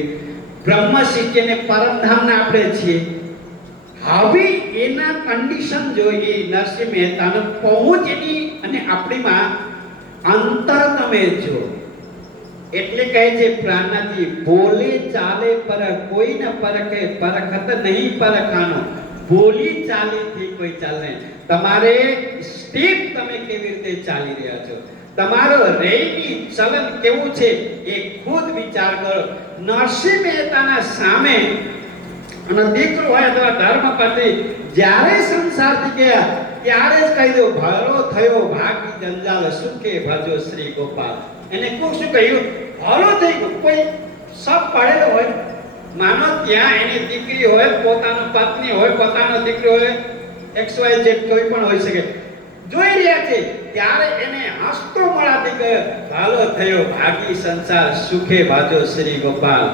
બ્રહ્મ શિષ્યને પરમધામને આપણે છીએ. હવે એના કન્ડિશન જોઈએ, નરસિંહ મહેતાનો પહોંચ એની અને આપણીમાં અંતર તમે જો. એટલે કહે છે પ્રાણનાથજી, બોલે ચાલે પર કોઈ ન પરખે, પરખત નહીં પરખાનો. બોલી ચાલીથી કોઈ ચાલે. તમારે સ્ટેપ તમે કેવી રીતે ચાલી રહ્યા છો, તમારો રેની ચલન કેવું છે, એ ખુદ વિચાર કરો. નરસિંહ મહેતાના સામે અને દીકરો હોય અથવા ધર્મપતિ જ્યારે સંસારથી ગયા ત્યારે જ કહી દો, ભલો થયો ભાગી જંજાલ, સુખે ભજો શ્રી ગોપાલ. એને કોણ શું કહ્યું? ભલો થઈ ગયો. કોઈ સબ પડેલો હોય, માનો ત્યાં એની દીકરી હોય, પોતાનો પત્ની હોય, પોતાનો દીકરો હોય, XYZ કોઈ પણ હોઈ શકે, જોઈ રહ્યા છે ત્યારે એને હસતો મળાતી ગયો, ભાલો થયો ભાગી સંસાર, સુખે ભાજો શ્રી ગોપાલ.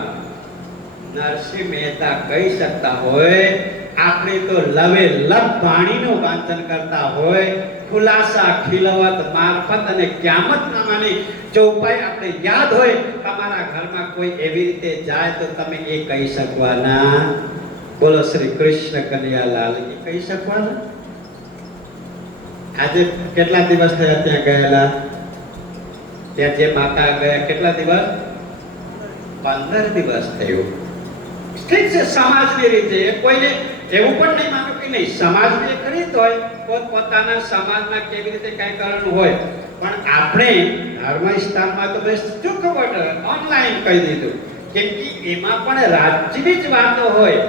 નરસિંહ મહેતા કહી શકતા હોય, આપણે તો લવે લબ વાણીનું વાંચન કરતા હોય, ખુલાસા ખિલવત મારફત અને ક્યામત નામાની ચોપાઈ આપણે યાદ હોય. તમારા ઘરમાં કોઈ એવી રીતે જાય તો તમે એ કહી શકવાના? બોલો શ્રી કૃષ્ણ કનૈયા લાલ કી. કહી શકવાના? આજે કેટલા દિવસ થયા ત્યાં ગયેલા? ત્યાં જે માતા ગયા કેટલા દિવસ? 15 દિવસ થયું. ઠીક છે, સમાજની રીતે કોઈને એવું પણ નહીં માનું કે નહીં, સમાજની એક રીત હોય, પોતાના સમાજમાં કેવી રીતે કઈ કરવાનું હોય. પણ આપણે ધર્મસ્થાનમાં તો બેસ્ટ શું ખબર ઓનલાઈન કહી દીધું. કેમ કે એમાં પણ રાજ્યની જ વાતો હોય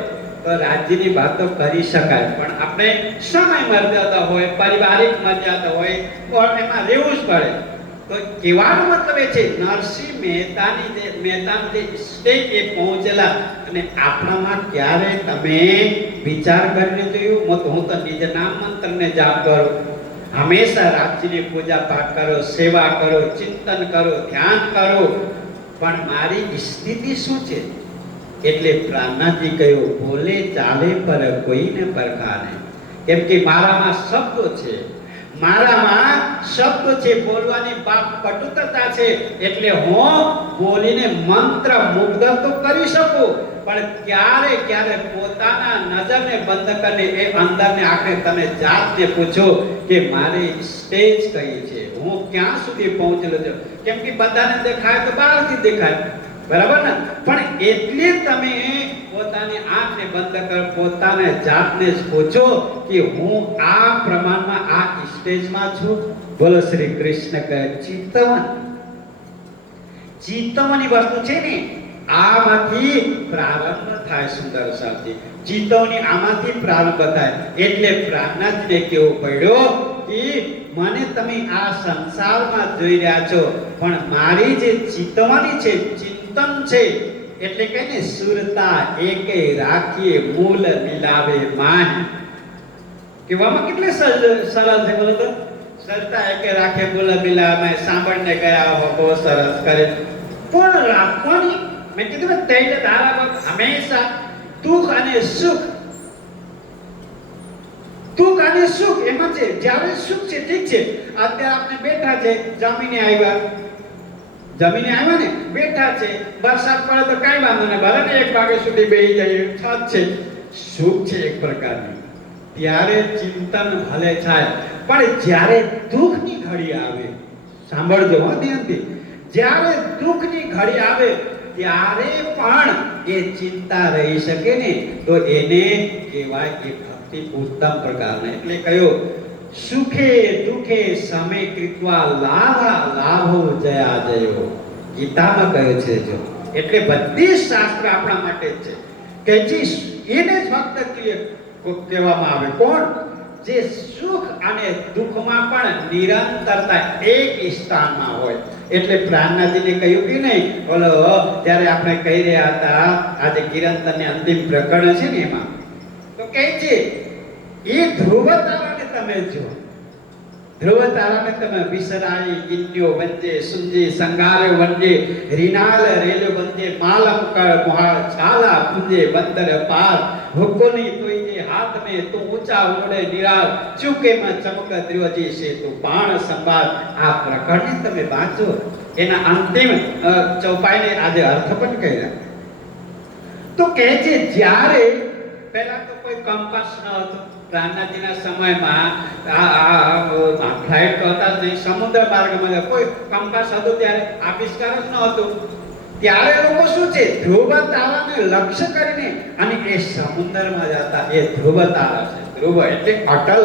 તો રાજ્યની વાતો કરી શકાય, પણ આપણે સમય મર્યાદા હોય, પારિવારિક મર્યાદા હોય, પણ એમાં રહેવું જ પડે. તો કહેવાનો મતલબ એ છે, નરસિંહ મહેતાની જે સ્ટેજ એ પહોંચેલા, અને આપણામાં ક્યારે તમે વિચાર કરીને જોયું? હું તો નિજ નામ મંત્રને જાપ કરું, હંમેશા રાજ્યની પૂજા પાઠ કરો, સેવા કરો, ચિંતન કરો, ધ્યાન કરો, પણ મારી સ્થિતિ શું છે? એટલે પ્રાણનાથજી કહ્યું, બોલે ચાલે પર કોઈને પરખાને. કેમ કે મારામાં શબ્દો છે, મારામાં શબ્દ છે, બોલવાની પટુતા છે, એટલે હું બોલીને મંત્ર મુગ્ધ તો કરી શકું, પણ ક્યારે ક્યારે પોતાના નજરને બંધ કરીને એ અંદરને આંખે તમે જાતને પૂછો કે મારી સ્ટેજ કઈ છે, હું ક્યાં સુધી પહોંચેલો છું. કેમ કે બધાને દેખાય તો બહારથી દેખાય, બરાબર ને? પણ એટલે તમે પોતાની આંખને બંધ કર, પોતાને જાતને જ પૂછો કે હું આ પ્રમાણમાં આ સ્ટેજમાં છું. બોલો શ્રી કૃષ્ણ કહે ચિંતવન. ચિત્તવની વસ્તુ છે ને આમાંથી પ્રારંભ થાય સુંદર સાથી. ચિત્તવની આમાંથી પ્રારંભ થાય. એટલે પ્રાણનાથને કેવું પડ્યો કે મને તમે આ સંસારમાં જોઈ રહ્યા છો, પણ મારી જે ચિત્તવની છે, ચિંતન છે, એટલે કે ને સુરતા એકે રાખીએ મૂળ મિલાવે માન. કહેવામાં કેટલે સરળ છે બોલો તો. સરતા એકે રાખે મૂળ મિલાવે, સાંભળને ગયા હો બહુ સરસ કરે, પણ રાખવાની મેં કીધું તૈલે ધારા હંમેશા દુઃખ અને સુખ, દુઃખ અને સુખ એમાં છે. જ્યારે સુખ છે ઠીક છે, અત્યારે આપણે બેઠા છે, જમીને આવ્યા ને બેઠા છે, વરસાદ પડે તો કાંઈ વાંધો નહીં, ભલે ને 1 વાગ્યા સુધી બેસી જઈએ, છત છે, સુખ છે એક પ્રકારનું. ત્યારે ચિંતન ભલે થાય, પણ જ્યારે દુઃખની ઘડી આવે, સાંભળજો હો ધ્યાનથી, જ્યારે દુઃખની ઘડી આવે ત્યારે પણ એ ચિંતા રહી શકે ને, તો એને કહેવાય કે ભક્તિ ઉત્તમ પ્રકારના. એટલે કયો સુખે દુઃખે સમે કૃત્વા લાભા લાભો જયા જયો, ગીતામાં કહ્યું છે. જો એટલે બધી શાસ્ત્ર આપણા માટે જ છે કે જે એને જ ભક્ત કહેવામાં આવે. કોણ? જે સુખ અને દુઃખમાં પણ નિરંતરતા એક સ્થાનમાં હોય. એટલે પ્રાણનાથજીને કહ્યું કે નહીં, બોલો ત્યારે આપણે કહી રહ્યા હતા આજે કિરણતરને અંતિમ પ્રકરણ છે ને એમાં તો કહે છે એ ધ્રુવ તારાને તમે જો, ધ્રુવ તારાને તમે વિસરાઈ ગિન્યો વંજે સુંજી સંગારે વંજે રીનાલ રેલો વંજે માલમ કર મોહા છાલા પુંજે બંદર પાર હુકોની તોયે હાથ મે તું ઊંચા ઓડે નિરાલ ચૂકે માં ચમક દ્રિવજી છે તું બાણ સંભાળ. આ પ્રકરણને તમે વાંચો, એના અંતિમ ચોપાઈને આજે અર્થ પણ કર્યા. તો કહે છે જ્યારે પહેલા તો કોઈ કંપાસ ન હતો પ્રાણનાથજીના સમયમાં, ફ્લાઇટ તો હતા જ નહીં, સમુદ્ર માર્ગમાં કોઈ કંપાસ હતો ત્યારે આવિષ્કાર જ ન હતો. ત્યારે લોકો શું છે, ધ્રુવ તારાને લક્ષ્ય કરીને અને એ સમુદ્રમાં જતા. એ ધ્રુવ તારા છે. ધ્રુવ એટલે અટલ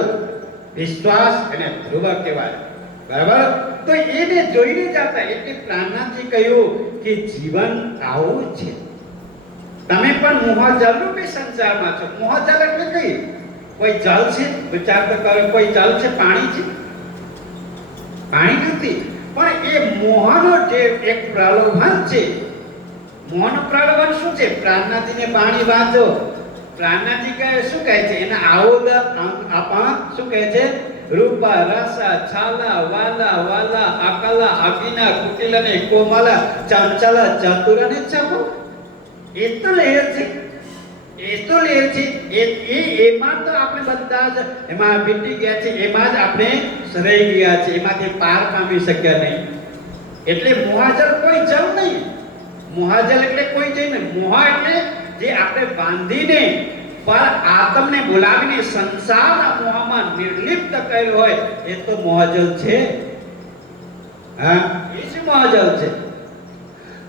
વિશ્વાસ, અને ધ્રુવ કહેવાય. બરાબર? તો એને જોઈને જતા. એટલે પ્રાણનાથજી કહ્યું કે જીવન આવું છે. તમે પણ મોહજલ રૂપે સંસારમાં છો. મોહજલ એટલે કઈ? કોઈ જલ છે, વિચાર તો કરો, કોઈ જલ છે, પાણી છે? પાણી નથી, પણ એ મોહનો જે એક પ્રલોભન છે. મોહન પ્રલોભન શું છે? પ્રાણનાથજીને પાણી વાંચો, પ્રાણનાથજી કહે શું કહે છે? એના આવોદ આપા શું કહે છે? રૂપ રસ છાલા વાલા વાલા અકલા અગિના કુટિલને કોમલા ચંચલ ચતુર અને ચપુ. એ તો લેર છે, એ તો લેર છે. એમાં તો આપણે બધા જ એમાં બીટી ગયા છે, એમાં જ આપણે સરાઈ ગયા છે, એમાંથી પાર પામી શક્યા નહીં. એટલે મોહાજલ કોઈ જલ નહીં. મોહાજલ એટલે કોઈ જઈ નહીં. મોહ એટલે જે આપણે બાંધીને પર આત્મને બોલાવીને સંસારના મોહમાં નિર્લિપ્ત કર્યો હોય, એ તો મોહજલ છે. હા, એ જ મોહજલ છે.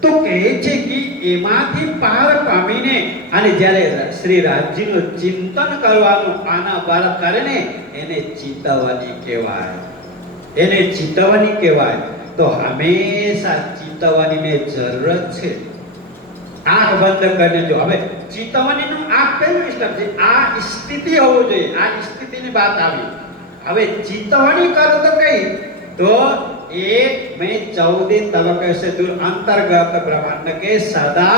તો કહે છે કે એમાંથી પાર પામીને અને જ્યારે શ્રી રાજજીનું ચિંતન કરવાનું આના બાળક કરે ને, એને ચિતવણી કહેવાય. એને ચિતવણી કહેવાય. તો હંમેશા ચિતવણીની જરૂરત છે. આંખ બંધ કરીને જો. હવે ચિતવણીનું આ પહેલું સ્ટેપ છે. આ સ્થિતિ હોવું જોઈએ. આ સ્થિતિની વાત આવી. હવે ચિતવણી કરો તો કઈ? તો एक में 14 तबके से दूर अंतर्गत ब्रह्मांड के सदा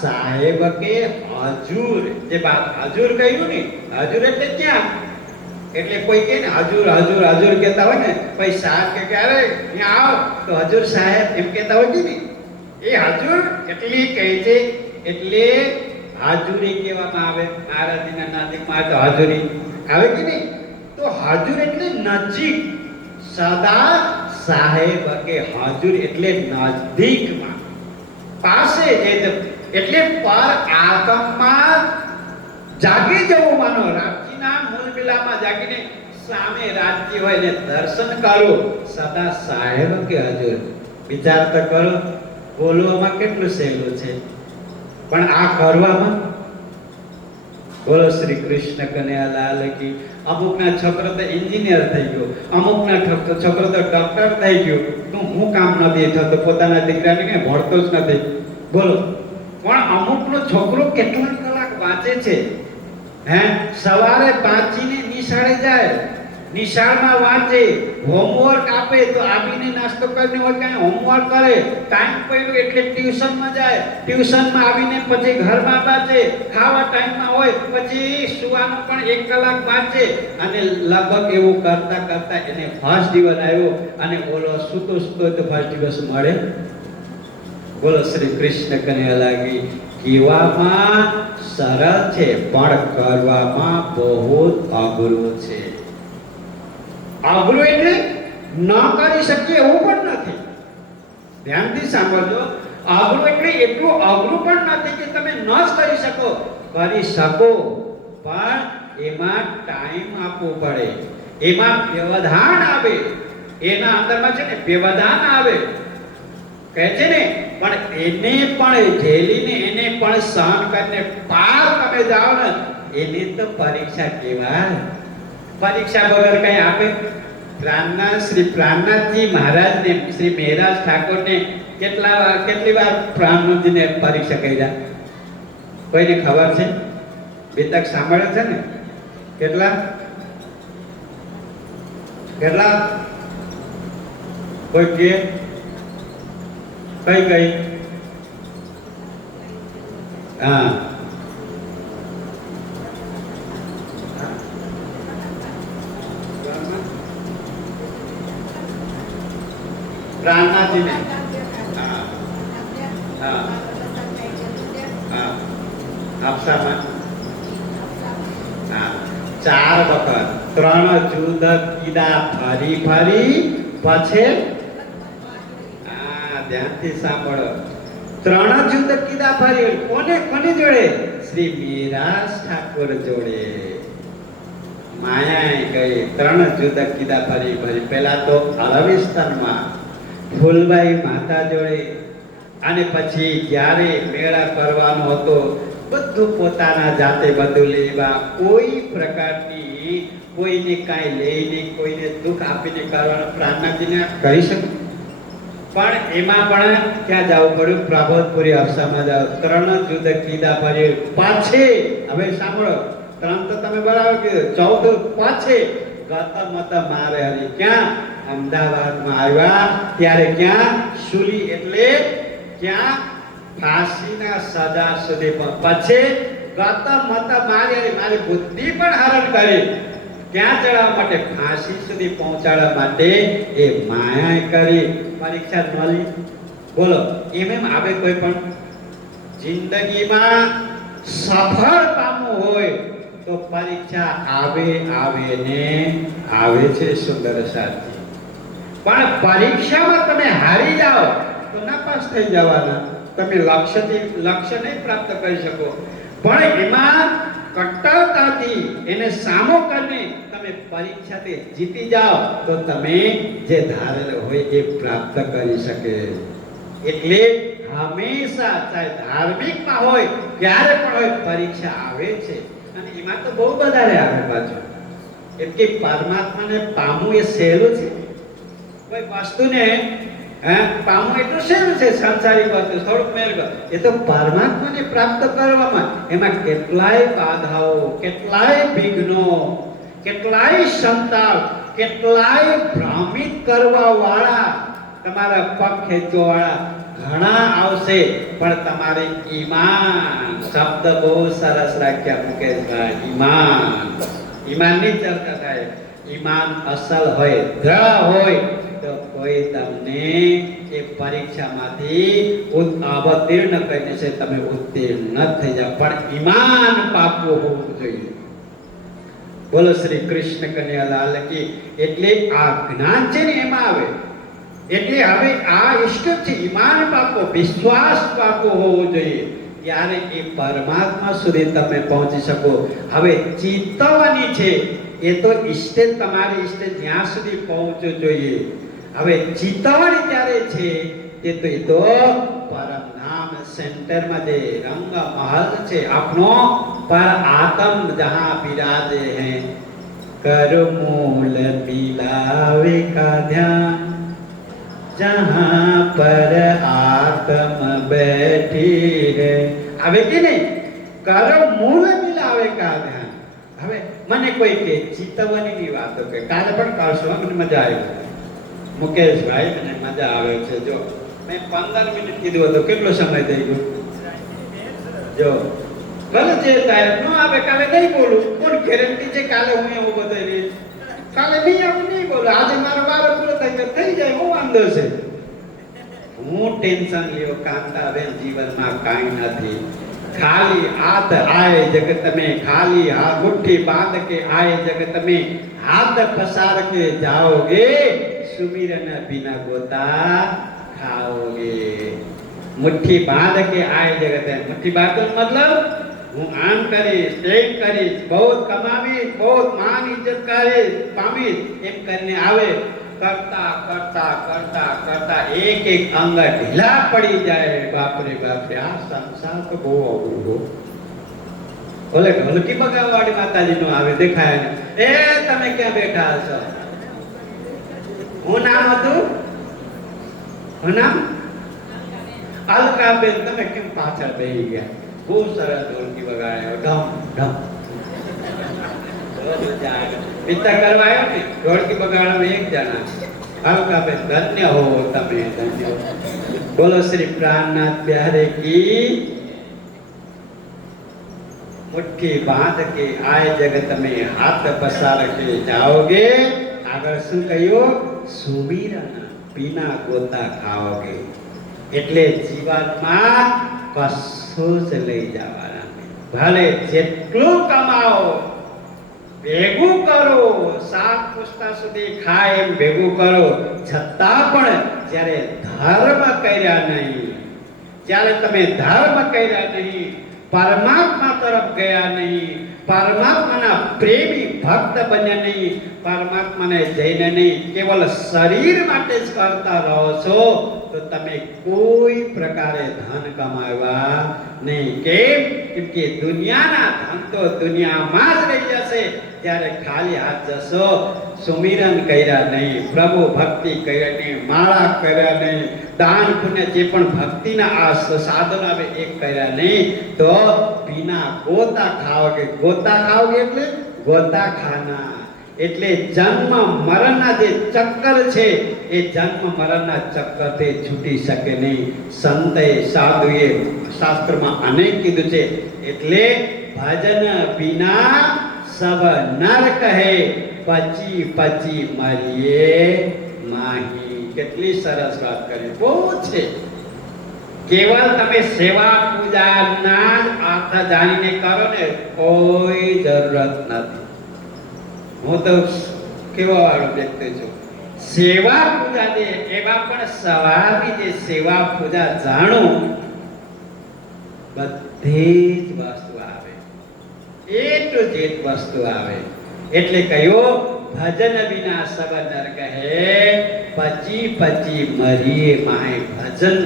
साहेब के हजूर. જે બાત હજૂર કહ્યું ને, હજૂર એટલે ક્યાં? એટલે કોઈ કે ને હજૂર હજૂર હજૂર કહેતા હોય ને, કોઈ સાહેબ કે અરે અહીંયા આવો તો હજૂર સાહેબ એમ કહેતા હોય કે ને, એ હજૂર એટલી કહે છે. એટલે હાજુરી કહેવામાં આવે. મહારાજના નજીકમાં તો હાજુરી આવે કે નહીં? તો હાજુર એટલે નજીક. સદા સાહેબ કે હાજુર એટલે નજદીકમાં, પાસે. એટલે પર આત્મમાં જાગી જવું માનો. રાજજીના મૂળ મિલામાં જાગીને સામે રાજજી હોય ને દર્શન કરો. સદા સાહેબ કે હાજુર. વિચાર તો કરો, બોલવામાં કેટલું સહેલું છે, પણ આ કરવામાં બોલો શ્રી કૃષ્ણ કનૈયાલાલ કી. અમુકના છોકરો તો એન્જિનિયર થઈ ગયો, અમુકના છોકરો તો ડોક્ટર થઈ ગયો. તો હું કામ નથી થતો, પોતાના દીકરાને કઈ ભણતો જ નથી. બોલો, પણ અમુકનો છોકરો કેટલા કલાક વાંચે છે. હે, સવારે વાંચીને નિશાળે જાય, નિશાળમાં વાંચે, હોમવર્ક આપે તો આવીને નાસ્તો કરીને હોય કાંઈ હોમવર્ક કરે, ટાઈમ પડ્યો એટલે ટ્યુશનમાં જાય, ટ્યુશનમાં આવીને પછી ઘરમાં વાંચે, ખાવા ટાઈમમાં હોય પછી સુવાનું પણ 1 કલાક વાંચે. અને લગભગ એવું કરતા કરતા એને ફર્સ્ટ દિવસ આવ્યો, અને ઓલો સૂતો તો ફર્સ્ટ દિવસ મળે. બોલો શ્રી કૃષ્ણ કનૈયાલાલ કી. કહેવામાં સરળ છે પણ કરવામાં બહુ અઘરું છે. અઘરું એટલે ન કરી શકીએ એવું પણ નથી. ધ્યાનથી સાંભળજો, અઘરું એટલે એટલું અઘરું પણ નથી કે તમે ન જ કરી શકો. કરી શકો, પણ એમાં ટાઈમ આપવો પડે, એમાં વ્યવધાન આવે, એના અંદરમાં છે ને વ્યવધાન આવે, કહે છે ને. પણ એને પણ ઝેલીને, એને પણ સહન કરીને પાર તમે જાઓ ને, એને તો પરીક્ષા કહેવાય. પરીક્ષા વગર કઈ આપે? શ્રી પ્રાણનાથજી મહારાજને, શ્રી મહેરાજ ઠાકોરને કેટલી વાર પ્રાણનાથજીને પરીક્ષા કર્યા? કોઈને ખબર છે? બેતક સાંભળે છે ને? કેટલા કોઈ કે કઈ હા, પ્રાણનાથજીને. હા હા હા, હાફસામાં. હા, 4 વખત 3 જુદા કીધા ફરી ફરી પછી. ધ્યાનથી સાંભળો, 3 જુદા કીધા ફરી. કોની જોડે? શ્રી મહેરાજ ઠાકોર જોડે. માયાએ કહી 3 જુદા કીધા ફરી ફરી. પહેલા તો અળવીસ્થાનમાં ફૂલબાઈ માતા જોડે, અને પછી જ્યારે મેળા કરવાનો હતો બધું પોતાના જાતે બધું લેવા, કોઈ પ્રકારની કોઈને કાંઈ લઈને કોઈને દુઃખ આપીને કરવાનું પ્રાણનાથજીને કહી શકું. પણ એમાં પણ ક્યાં જવું પડ્યું? પ્રબોધપુરી હર્ષામાં જાવ. 3 જુદા કીધા ફરી પાછે. હવે સાંભળો, 3 તો તમે બરાબર કીધું, 14 પાછે ગતમત મારે હરી. ક્યાં? અમદાવાદમાં આવ્યા ત્યારે ક્યાં? સુલી એટલે ક્યાં? ફાંસીના સજા સુધી. પછી ગતમત મારે હરી, મારી બુદ્ધિ પણ હરણ કરી. ક્યાં ચડાવવા માટે? ફાંસી સુધી પહોંચાડવા માટે એ માયા કરી. પરીક્ષા મળી. બોલો, એમ આવે કોઈ પણ જિંદગીમાં સફળ પામવું હોય તો પરીક્ષા આવે ને આવે છે સુંદર સાથી. પણ પરીક્ષામાં તમે હારી જાઓ તો નાપાસ થઈ જવાના. તમે લક્ષ્ય નહીં પ્રાપ્ત કરી શકો. પણ એમાં કટ્ટરતાથી એને સામો કરીને તમે પરીક્ષાથી જીતી જાઓ તો તમે જે ધારેલું હોય એ પ્રાપ્ત કરી શકે. એટલે હંમેશા ચાહે ધાર્મિકમાં હોય ક્યારે પણ હોય પરીક્ષા આવે છે. અને એમાં તો બહુ વધારે આવે પાછું. એમ કે પરમાત્માને પામવું એ સહેલું છે. કોઈ વસ્તુને પામવું એટલું સહેલું છે. સંસારિક વસ્તુ થોડુંક મેળવો, એ તો પરમાત્માને પ્રાપ્ત કરવામાં એમાં કેટલાય બાધાઓ, કેટલાય વિઘ્નો, કેટલાય સંતાપ, કેટલાય ભ્રમિત કરવા વાળા, તમારા પગ ખેંચવા વાળા ઘણા આવશે. પણ તમારે ઈમાન શબ્દ બહુ સરસ રાખ્યા મુકેશભાઈ. ઈમાનની ચર્ચા થાય. ઈમાન અસલ હોય, દ્રઢ હોય તો કોઈ તમને એ પરીક્ષામાંથી અવતીર્ણ કરીને છે તમે ઉત્તીર્ણ થઈ જાવ. પણ ઈમાન પાકું હોવું જોઈએ. બોલો શ્રી કૃષ્ણ કનૈયાલાલ કી. એટલે આ જ્ઞાન છે ને એમાં આવે. એટલે હવે આ ઇષ્ટ છે, ઈમાન પાકો, વિશ્વાસ પાકો હોવો જોઈએ. ત્યારે એ પરમાત્મા સુધી તમે પહોંચી શકો. હવે ચિંતવાની છે એ તો ઈષ્ટે, તમારી ઈષ્ટે જ્યાં સુધી પહોંચવું જોઈએ. હવે ચિંતવાની ત્યારે છે એ તો પરમ નામ સેન્ટરમાં જે રંગ મહલ છે આપણો पर आत्म जहाँ विराजे हैं, कर मूल मिलावे का ध्यान, जहाँ पर आत्म बैठी है। આવે કે નહીં? કર મૂળ મિલાવે કા ધ્યાન. હવે મને કોઈ કે ચિતવણીની વાતો કે કાલે પણ કરશો, મને મજા આવી. મુકેશભાઈ મને મજા આવે છે. જો મેં 15 મિનિટ કીધું હતું, કેટલો સમય થઈ ગયો? જો ભલે જે થાય ન આવે કાલે નહીં બોલું, કોણ ગેરંટી છે કાલે હું એવું બધાઈ રહીશ? કાલે નહીં આવું, નહીં બોલું. આજે મારો વારો પૂરો થઈ જાય, હું વાંધો છે? હું ટેન્શન લ્યો કાંતાબેન, જીવનમાં કાંઈ નથી. खाली हाथ आए जगत में, खाली हाथ मुट्ठी बांध के आए जगत में, हाथ पसार के जाओगे, सुमिरन बिना गोता खाओगे. मुट्ठी बांध के आए जगत में, मुट्ठी बांध मतलब હું આમ કરીશ, તેમ કરીશ, બહુ કમાવીશ, બહુ માન ઇજ્જત કરીશ, પામીશ, એમ કરીને આવે. करता करता करता करता एक एक अंग ढीला पड़ी जाए. बाप रे बाप रे, आ संसार तो बહુ અઘરું હો. ઓલે ઢોલકી બગાવવાળી માતાજીનો આવે દેખાય ને, એ તમે ક્યાં બેઠા છો? હું નામ હતું? હું નામ અલકાબેન. તમે કેમ પાછળ બેહી ગયા? ખૂબ સરસ ઢોલકી બગાડ્યો, ઢમ ઢમ. પિતા કરવા આવ્યો ને, ઢોલકી બગાડવા એક જણા. અલકાબેન ધન્ય હો તમે, ધન્ય. બોલો શ્રી પ્રાણનાથ પ્યારે કી. मुट्ठी बांध के आए जगत में, हाथ पसार के जाओगे. આગળ શું કહ્યું? સુમિરન बिना ગોતા ખાઓગે. એટલે જીવનમાં કશું જ લઈ જવાના નહીં. ભલે જેટલું કમાઓ, ભેગું કરો, 7 પુસ્તા સુધી ખાય એમ ભેગું કરો, છતાં પણ જ્યારે ધર્મ કર્યા નહીં, જ્યારે તમે ધર્મ કર્યા નહીં, પરમાત્મા તરફ ગયા નહીં, પરમાત્માના પ્રેમી ભક્ત બન્યા નહીં, પરમાત્માને જઈને નહીં, કેવલ શરીર માટે જ કરતા રહો છો, તો તમે કોઈ પ્રકારે ધન કમાવા નહીં. કેમ? કેમ કે દુનિયાના ધન તો દુનિયામાં જ રહી જશે. જ્યારે ખાલી હાથ જશો, સુમિરન કર્યા નહીં, પ્રભુ ભક્તિ કર્યા નહીં, માળા કર્યા નહીં, દાન પુણ્ય જે પણ ભક્તિના આ સાધન આવે એ કર્યા નહીં, તો બિના ગોતા ખાઓગે. ગોતા ખાઓગે એટલે ગોતા ખાના. એટલે જન્મ મરણના જે ચક્કર છે, એ જન્મ મરણના ચક્કરથી છૂટી શકે નહીં. સંતે સાધુએ શાસ્ત્રમાં અનેક કીધું છે. એટલે ભજન બિના સબ નર કહે, પચી પચી મરીએ માહી. કેટલી સરસ વાત કરી. બહુ છે. કેવલ તમે સેવા પૂજાના અર્થ જાણીને કરો ને, કોઈ જરૂરત નથી. હું તો કેવા વાળો વ્યક્તિ છું. સેવા પૂજા દે એવા પણ સવારની જે સેવા પૂજા જાણું, બધી જ વસ્તુ આવે, એ ટુ ઝેડ વસ્તુ આવે. એટલે કહ્યું ભજન વિના સબ નર કહે, પચી પચી મરીએ માહે. ભજન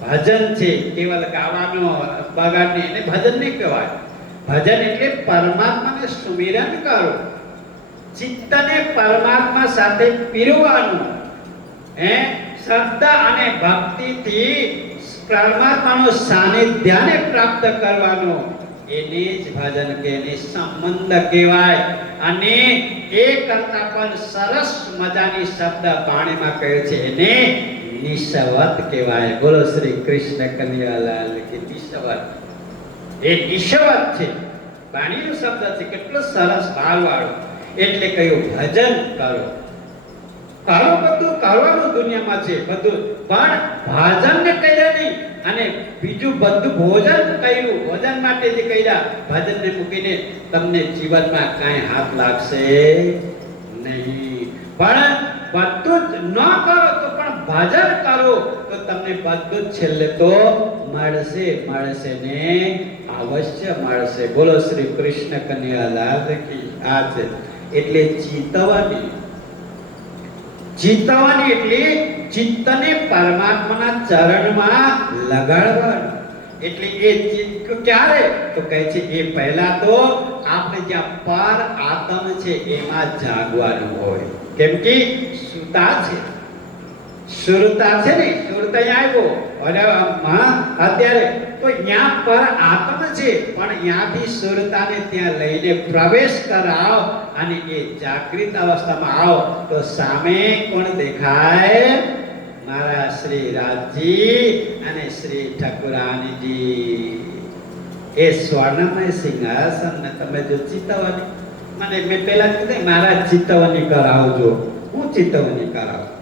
ભજન છે કેવલ ગાવાનો બગાડને, એને ભજન નહીં કહેવાય. ભજન એટલે પરમાત્માને સુમિરન કરો, ચિત્તને પરમાત્મા સાથે પીરવાનું, શ્રદ્ધા અને ભક્તિથી પરમાત્માનું સાનિધ્યને પ્રાપ્ત કરવાનો, એને જ ભજન કે એને સંબંધ કહેવાય. અને એ કરતા પણ સરસ મજાની શબ્દ પાણીમાં કહે છે, એને નિસ્વત કહેવાય. બોલો શ્રી કૃષ્ણ કનૈયાલાલ કી. નિસ્વત એ નિસ્વત છે, પાણીનો શબ્દ છે. કેટલો સરસ ભાવવાળો. એટલે કહ્યું ભજન કરો. કરો બધું કરવાનું દુનિયામાં છે બધું, પણ ભજન ને કર્યા નહીં. અને બીજું બધું ભોજન કર્યું, ભોજન માટે જે કર્યા, ભજન ને મૂકીને તમને જીવનમાં કાંઈ હાથ લાગશે નહીં. પણ બધું જ ન કરો તો પણ ભજન કરો તો તમને બધું જ છેલ્લે તો મળશે, મળશે ને અવશ્ય મળશે. બોલો શ્રી કૃષ્ણ કનૈયાલાલ કી. આ છે એટલે ચિતવણી. ચિતવણી એટલે ચિત્તને પરમાત્માના ચરણમાં લગાડવાનું. એટલે એ ક્યારે તો કહે છે એ પહેલા તો આપણે જ્યાં પર આત્મ છે એમાં જાગવાનું હોય. કેમ કે સુતા છે, સુરતા છે ને, સુરતા આવ્યો અને અત્યારે તો ત્યાં પર આત્મ છે, પણ ત્યાંથી સુરતાને ત્યાં લઈને પ્રવેશ કરાવ અને એ જાગૃત અવસ્થામાં આવો તો સામે કોણ દેખાય? મારા શ્રી રાજજી અને શ્રી ઠાકુરાણીજી. એ સ્વર્ણમય સિંહાસન ને તમે જો ચિતવણી, મને મેં પહેલા કીધું મારા ચિતવણી કરાવજો. હું ચિતવણી કરાવું,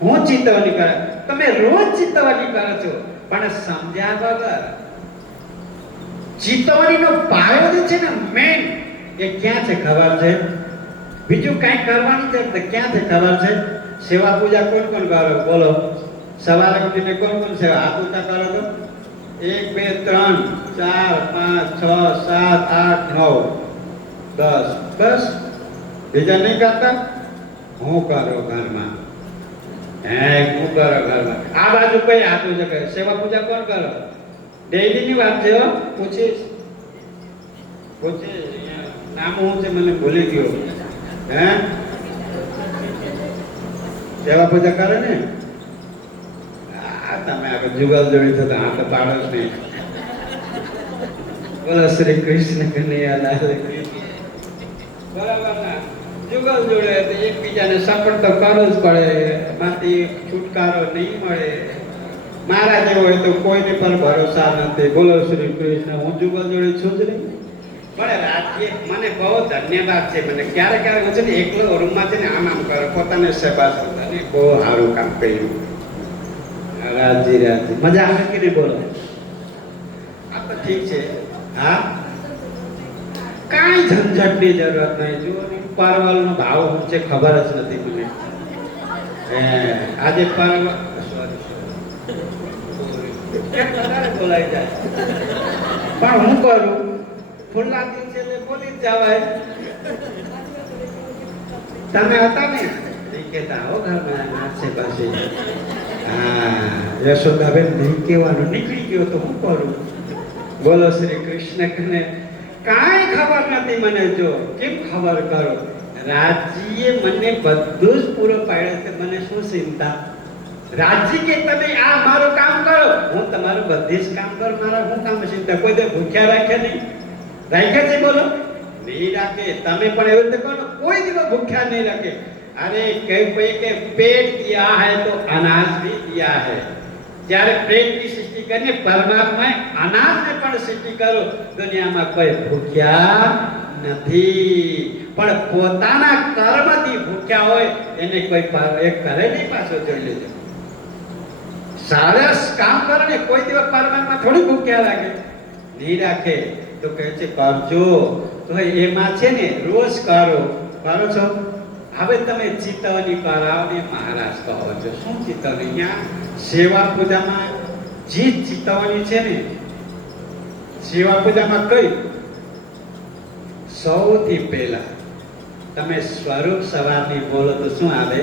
હું ચિતવણી કરાવ. તમે રોજ ચિતવણી કરો છો પણ સમજ્યા વગર. ચિતવણીનો પાયો જે છે ને મેન, એ ક્યાં છે ખબર છે? બીજું કઈ કરવાની છે ક્યાં છે ખબર છે? સેવા પૂજા કોણ કોણ કરો? બોલો. સવારે ઉઠીને કોણ કોણ સેવા હાથ ઊંચા કરો તો? 1 2 3 4 5 6 7 8 9 10. બસ, બીજા નહીં કરતા? હું કરો ઘરમાં, હું કરો ઘરમાં. આ બાજુ કઈ હાથ ઊંચા કરે? સેવા પૂજા કોણ કરો? ડેઈલી ની વાત છે. પૂછીશ નામ હું છે મને ભૂલી ગયો. સેવા પૂજા કરે ને? તમે આગળ જુગલ જોડી થતા હાથ પાડો જ નહીં. બોલો શ્રી કૃષ્ણ કનૈયાલાલ. બરાબર ના? જુગલ જોડે તો એકબીજાને સપોર્ટ તો કરવો જ પડે, એમાંથી છુટકારો નહીં મળે. મારા જેવો હોય તો કોઈને પર ભરોસા નથી. બોલો શ્રી કૃષ્ણ. હું જુગલ જોડે છું જ નહીં. પણ રાજ્ય મને બહુ ધન્યવાદ છે. મને ક્યારેક ક્યારેક છે ને એકલો રૂમમાં છે ને આમ કરે પોતાને સેવા અને બહુ સારું કામ કર્યું. રાજી રાજી મજા આવે કે નહીં? બોલો. આ તો ઠીક છે. હા, કાંઈ ઝંઝટની જરૂરત નહીં. જુઓ ને પરવલનો ભાવ શું છે ખબર જ નથી મને. આજે પરવલ બોલાઈ જાય પણ હું કરું? ફૂલના દિવસે બોલી જ જવાય. તમે હતા ને કેતા હો ઘરમાં નાચે પાસે. હા, યશોદાબેન નહીં કહેવાનું નીકળી ગયો તો હું કરું? બોલો શ્રી કૃષ્ણ કને. કાંઈ ખબર નથી મને. જો કેમ ખબર કરો? રાજજીએ મને બધું જ પૂરો પાડ્યો છે. મને શું ચિંતા? રાજજી કે તમે આ મારું કામ કરો, હું તમારું બધી જ કામ કરું. મારા હું કામ ચિંતા? કોઈ દે ભૂખ્યા રાખ્યા નહીં? રાખ્યા છે? બોલો. નહીં રાખે. તમે પણ એવું રીતે કરો, કોઈ દિવસ ભૂખ્યા નહીં રાખે. अरे कोई के पेट दिया है तो अनाज भी दिया है. જ્યારે પેટની સૃષ્ટિ કરીને પરમાત્માએ અનાજને પણ સૃષ્ટિ કરો. દુનિયામાં કોઈ ભૂખ્યા નથી, પણ પોતાના કર્મથી ભૂખ્યા હોય એને કોઈ એક કરે નહીં. પાછો જોઈ લેજો. સરસ કામ કરે ને કોઈ દિવસ પરમાત્મા થોડી ભૂખ્યા લાગે? નહીં રાખે. તો કહે છે કરજો. તો એમાં છે ને રોજ કરો. કરો છો? હવે તમે ચિતવણી કરાવને મહારાજ કહો છો. શું ચિતવણી? ત્યાં સેવા પૂજામાં જે ચિતવણી છે ને, સેવા પૂજામાં કઈ સૌથી પહેલા તમે સ્વરૂપ સવારની બોલો તો શું આવે?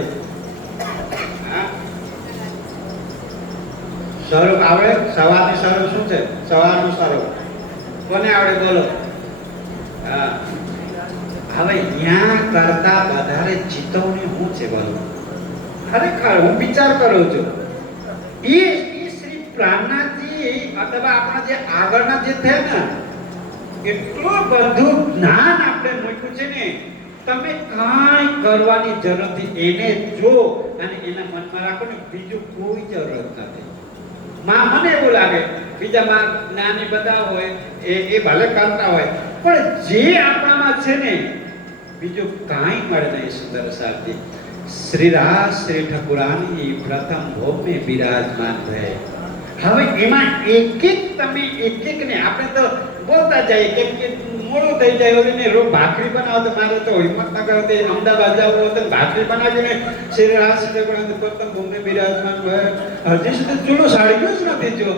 સ્વરૂપ આવડે? સવારની સ્વરૂપ શું છે? સવારનું સ્વરૂપ કોને આવડે? બોલો. હા, હવે ત્યાં કરતા વધારે ચિતવણી શું છે? બોલો. ખરેખર હું વિચાર કરું છું. એ શ્રી પ્રાણનાથજી અથવા આપણા જે આગળના જે થયા ને, એટલું બધું જ્ઞાન આપણે મૂક્યું છે ને. તમે કાંઈ કરવાની જરૂર નથી. એને જો અને એના મનમાં રાખો ને, બીજું કોઈ જરૂરત નથી. મને એવું લાગે બીજામાં જ્ઞાની બધા હોય એ ભલે કરતા હોય, પણ જે આપણામાં છે ને બીજું કાંઈ મળે નહીં. સુંદર સાથી શ્રી રાજ શ્રી ઠાકુરાણી પ્રથમ ભોગ में બિરાજમાન રહે. હવે એમાં એક એક તમે એક ને આપણે તો બોલતા જઈએ કેમ કે મોડું થઈ જાય. ને રોજ ભાખરી બનાવો તો મારે તો હિંમતનગર થી અમદાવાદ જવું હોય તો ભાખરી બનાવીને શ્રી રાજ શ્રી ઠાકુરાણી પ્રથમ ભોગ में બિરાજમાન રહે. હજી સુધી ચૂલો સાડી જ નથી. જો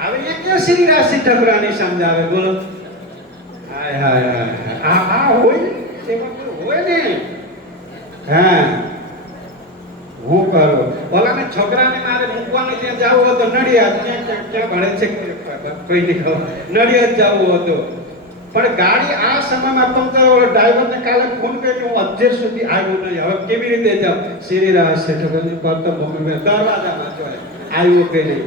હવે એ કે શ્રી રાજ શ્રી ઠાકુરાણી સમજાવે. બોલો. હાય હાય હાય. આ હોય સેવા હોય ને. હા, હું કરું. ઓલાને છોકરાને મારે મૂકવાનો ભગવાનને ત્યાં જવું હતું નડિયાદ, ક્યાં ભણે છે કોઈ નહીં ખબર, નડિયાદ જવું હતું, પણ ગાડી આ સમયમાં પંક્ચર, ડ્રાઈવરને કાલે ફોન કર્યો, હું અત્યાર સુધી આવ્યો નહીં, હવે કેવી રીતે જાઉં? શ્રીરાજ શેઠોની પર તો મમ્મી દરવાજામાં જોડે આવ્યો કે નહીં.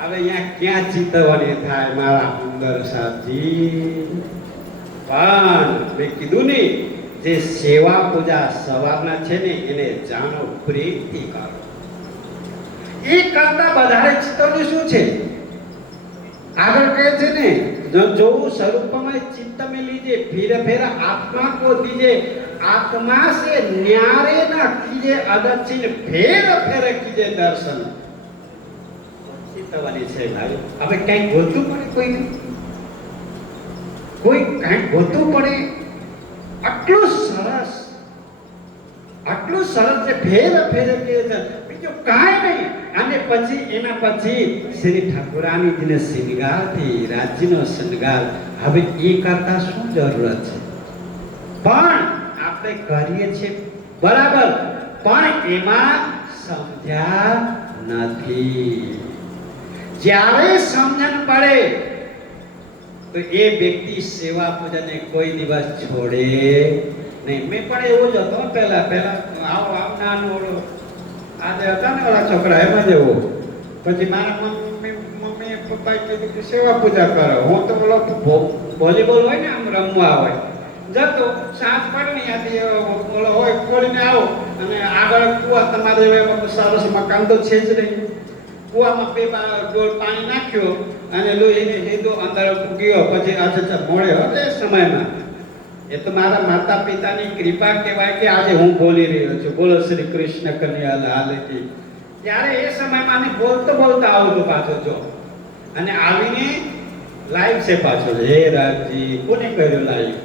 હવે અહીંયા ક્યાં ચિતવણી થાય મારા સુંદર સાથી? પણ મેં કીધું ને, જે સેવા પૂજા સવારના છે ને એને જાણો, પ્રેમથી કરો. એ કરતા વધારે ચિતવણી શું છે? આગળ કહે છે ને, जो स्वरूप में चित्त में लीजिए, फिर फिर आत्मा को दीजिए, आत्मा से न्यारे न कीजिए अदचिन, फेर फेर कीजिए दर्शन. चित्तवानी છે ભાઈ. હવે કઈ ગોતું પડે, કોઈ કઈ ગોતું પડે? આટલું સરસ છે, ફેર ફેર કે છે, બીજું કાંઈ નહીં. અને પછી એના પછી શ્રી ઠાકુરાણીજીને શૃંગારથી રાજ્યનો શૃંગાર. હવે એ કરતા શું જરૂરત છે? પણ આપણે કરીએ છીએ બરાબર, પણ એમાં સમજ્યા નથી. જ્યારે સમજણ પડે તો એ વ્યક્તિ સેવા પૂજાને કોઈ દિવસ છોડે નહીં. મેં પણ એવું જ હતો પહેલા આવો નાનો ઓળો આજે હતા ને ઓલા છોકરા એમાં જેવો. પછી મારા મમ્મી પપ્પાએ કીધું કે સેવા પૂજા કરો. હું તો ઓલો વોલીબોલ હોય ને આમ રમવા હોય જતો, સાંજ પડે ને ત્યાંથી ઓલો હોય ખોલીને આવો, અને આગળ કુવા તમારે સરસ મકાન તો છે જ નહીં. કુવામાં બે ડોલ પાણી નાખ્યો અને લોહીને લીધો, અંદર ગયો. પછી અચ્છા મળ્યો એટલે સમયમાં. એ તો મારા માતા પિતાની કૃપા કહેવાય કે આજે હું બોલી રહ્યો છું. બોલો શ્રી કૃષ્ણ કનૈયા લાલ કી. ત્યારે એ સમયમાં ને બોલતો આવતો પાછો જો, અને આવીને લાઈવ છે પાછો. હે રાજજી, કોને કર્યો લાઈવ?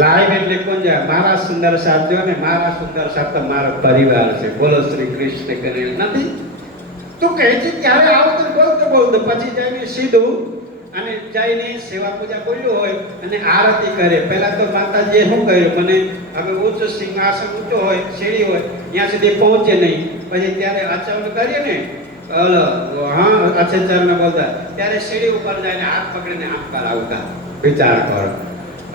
લાઈવ એટલે કોણ જાય? મારા સુંદર સાથીઓ ને મારા સુંદર સાથ તો મારો પરિવાર છે. બોલો શ્રી કૃષ્ણ કનૈયા નથી. તો કહે છે ત્યારે આવતો બોલતો પછી જઈને સીધું અને જઈને સેવા પૂજા બોલ્યો હોય અને આરતી કરે. પહેલા તો માતાજીએ શું કર્યું, મને હવે ઊંચું સિંહાસન ઊંચો હોય, સીડી હોય, ત્યાં સુધી પહોંચે નહીં. પછી ત્યારે આચરણ કરીએ ને, આચરણ બોલતા, ત્યારે સીડી ઉપર જઈને હાથ પકડીને આમ કરાવતા. વિચાર કરો.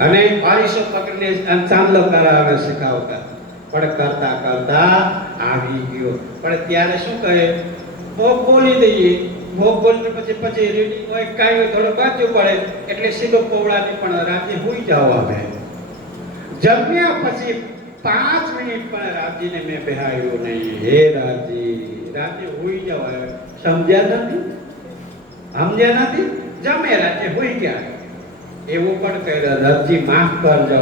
અને અરીસો પકડીને ચાંદલો કરાવે શીખાવતા. પણ કરતા આવી ગયો. પણ ત્યારે શું કહે, ભોગ બોલી દઈએ. ભોગ બોલીને પછી રેડી હોય, કાંઈ થોડો બાજુ પડે એટલે સીધો પોવડાની પણ રાતે હુઈ જાઓ. અમે જમ્યા પછી 5 મિનિટ પણ રાજીને મેં બેહાડ્યો નહીં. હે રાજી, રાતે હુઈ જાઓ. સમજ્યા નથી? જમે રાતે હુઈ ગયા. એવું પણ કહ્યું, રજી માફ કરજો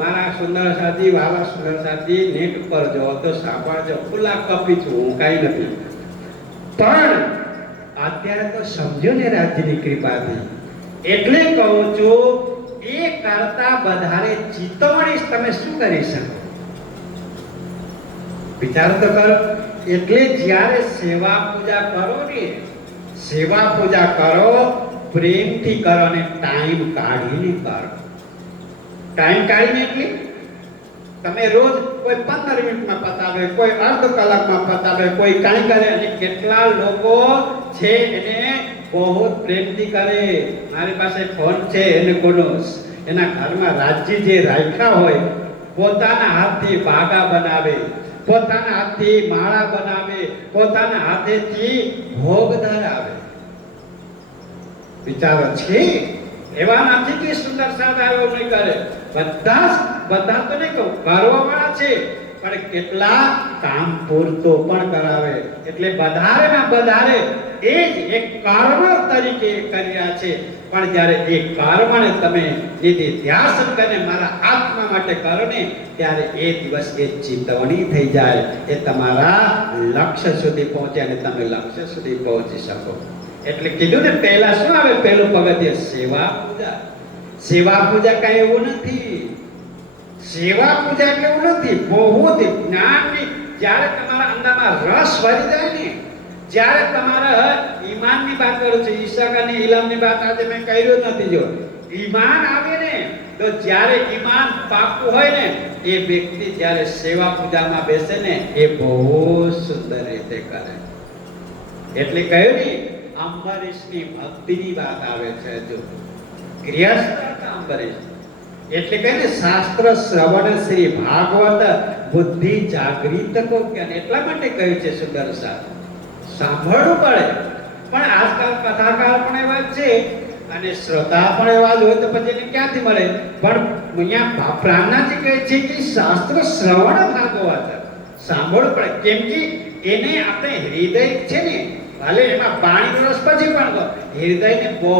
મારા સુંદર સાથી, વાલા સુંદર સાથી, નેટ પર જો તો સાંભળજો, ખુલ્લા કપી છું હું, કાંઈ નથી. પણ અત્યારે તો સમજો ને રાજ્યની કૃપાથી. એટલે કહું છું, એ કરતા વધારે ચિતવણી તમે શું કરી શકો? વિચાર તો કરો. એટલે જ્યારે સેવા પૂજા કરો ને, સેવા પૂજા કરો, પ્રેમથી કરો અને ટાઈમ કાઢીને કરો. ટાઈમ કાઢીને એટલે તમે રોજ કોઈ 15 મિનિટમાં પતાવે, કોઈ અડધો કલાકમાં પતાવે, કોઈ કાંઈ કરે. અને કેટલા લોકો છે એને બહુ પ્રેમથી કરે. મારી પાસે ફોન છે, એને કોનો એના ઘરમાં રાજ્ય જે રાખ્યા હોય, પોતાના હાથથી બાગા બનાવે, પોતાના હાથથી માળા બનાવે, પોતાના હાથેથી ભોગ ધરાવે. વિચારો છે એવા નથી કે સુંદર સાદા એવું નહીં કરે. બધા તો નહીં કહું, કરવાવાળા છે, પણ કેટલા કામ પૂરતો પણ કરાવે. એટલે વધારેમાં વધારે એ જ એક કર્મ તરીકે કર્યા છે. પણ જ્યારે એ કર્મને તમે જેથી ધ્યાન કરીને મારા આત્મા માટે કરો ને, ત્યારે એ દિવસ એ ચેતવણી થઈ જાય. એ તમારા લક્ષ્ય સુધી પહોંચે અને તમે લક્ષ્ય સુધી પહોંચી શકો. એટલે કીધું ને, પહેલા શું આવે? પહેલું પગથિયે સેવા પૂજા. સેવા પૂજા કઈ એવું નથી. સેવા પૂજા કેવું નથી, બહુ જ્ઞાનની. જ્યારે તમારા અંદરમાં રસ ભરી જાય ને, જ્યારે તમારા ઈમાનની વાત કરું છું, ઈશાક અને ઇલામની વાત આજે મેં કર્યું નથી. જો ઈમાન આવે ને, તો જ્યારે ઈમાન પાકું હોય ને એ વ્યક્તિ જ્યારે સેવા પૂજામાં બેસે ને એ બહુ સુંદર રીતે કરે. એટલે કહ્યું ને અંબરીશની ભક્તિની વાત આવે છે. જો ગૃહસ્થ અંબરીશ એટલે કહે ને શાસ્ત્ર શ્રવણ શ્રી ભાગવત બુદ્ધિ જાગૃત કો જ્ઞાન. એટલા માટે કહ્યું છે સુંદર સાંભળવું પડે. પણ આજકાલ કથાકાર પણ એવા છે અને શ્રોતા પણ એવા જ હોય તો પછી એને ક્યાંથી મળે? પણ અહીંયા પ્રાણનાથી કહે છે કે શાસ્ત્ર શ્રવણ ભાગવત સાંભળવું પડે. કેમ કે એને આપણે હૃદય છે ને ભલે એમાં પાણીનો રસ પછી પણ હૃદયને બહુ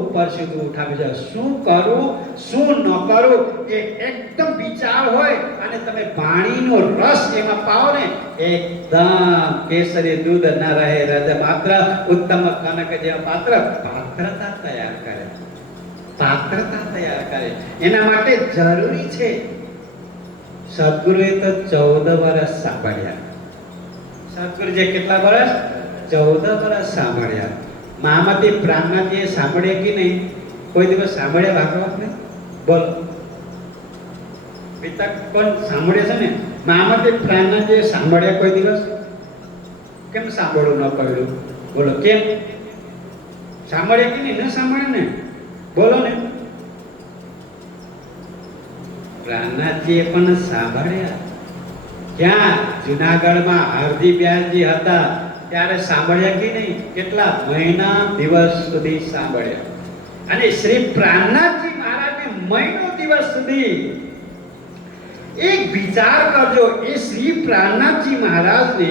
ઉપર સુધી ઉઠાવી જાય. શું કરવું શું ન કરવું એ એકદમ વિચાર હોય અને તમે પાણીનો રસ એમાં પાવો ને એકદમ કેસરી દૂધ ન રહે રજ માત્ર ઉત્તમ કનક જેવા પાત્રતા તૈયાર કરે. પાત્રતા તૈયાર કરે. એના માટે જરૂરી છે. સદગુરુએ તો 14 વર્ષ સાંભળ્યા. સદગુરુજી કેટલા વર્ષ? 14 વર્ષ સાંભળ્યા. મહામતી પ્રાણનાથજીએ સાંભળ્યા કે નહીં? કોઈ દિવસ સાંભળ્યા ભાગવત ને? બોલો પિતા કોણ સાંભળ્યા છે ને? મહામતી પ્રાણનાથજીએ સાંભળ્યા કોઈ દિવસ? કેમ સાંભળવું ન પડ્યું? બોલો કેમ સાંભળ્યા કે નહીં? ન સાંભળ્યા ને? બોલો ને. પ્રાણનાથજીએ પણ સાંભળ્યા. ક્યાં? જુનાગઢમાં હરજી વ્યાસજી હતા ત્યારે સાંભળ્યા કે નહીં? કેટલા મહિના દિવસ સુધી સાંભળ્યા. અને શ્રી પ્રાણનાથજી મહારાજને મહિનો દિવસ સુધી એક વિચાર કરજો. એ શ્રી પ્રાણનાથજી મહારાજને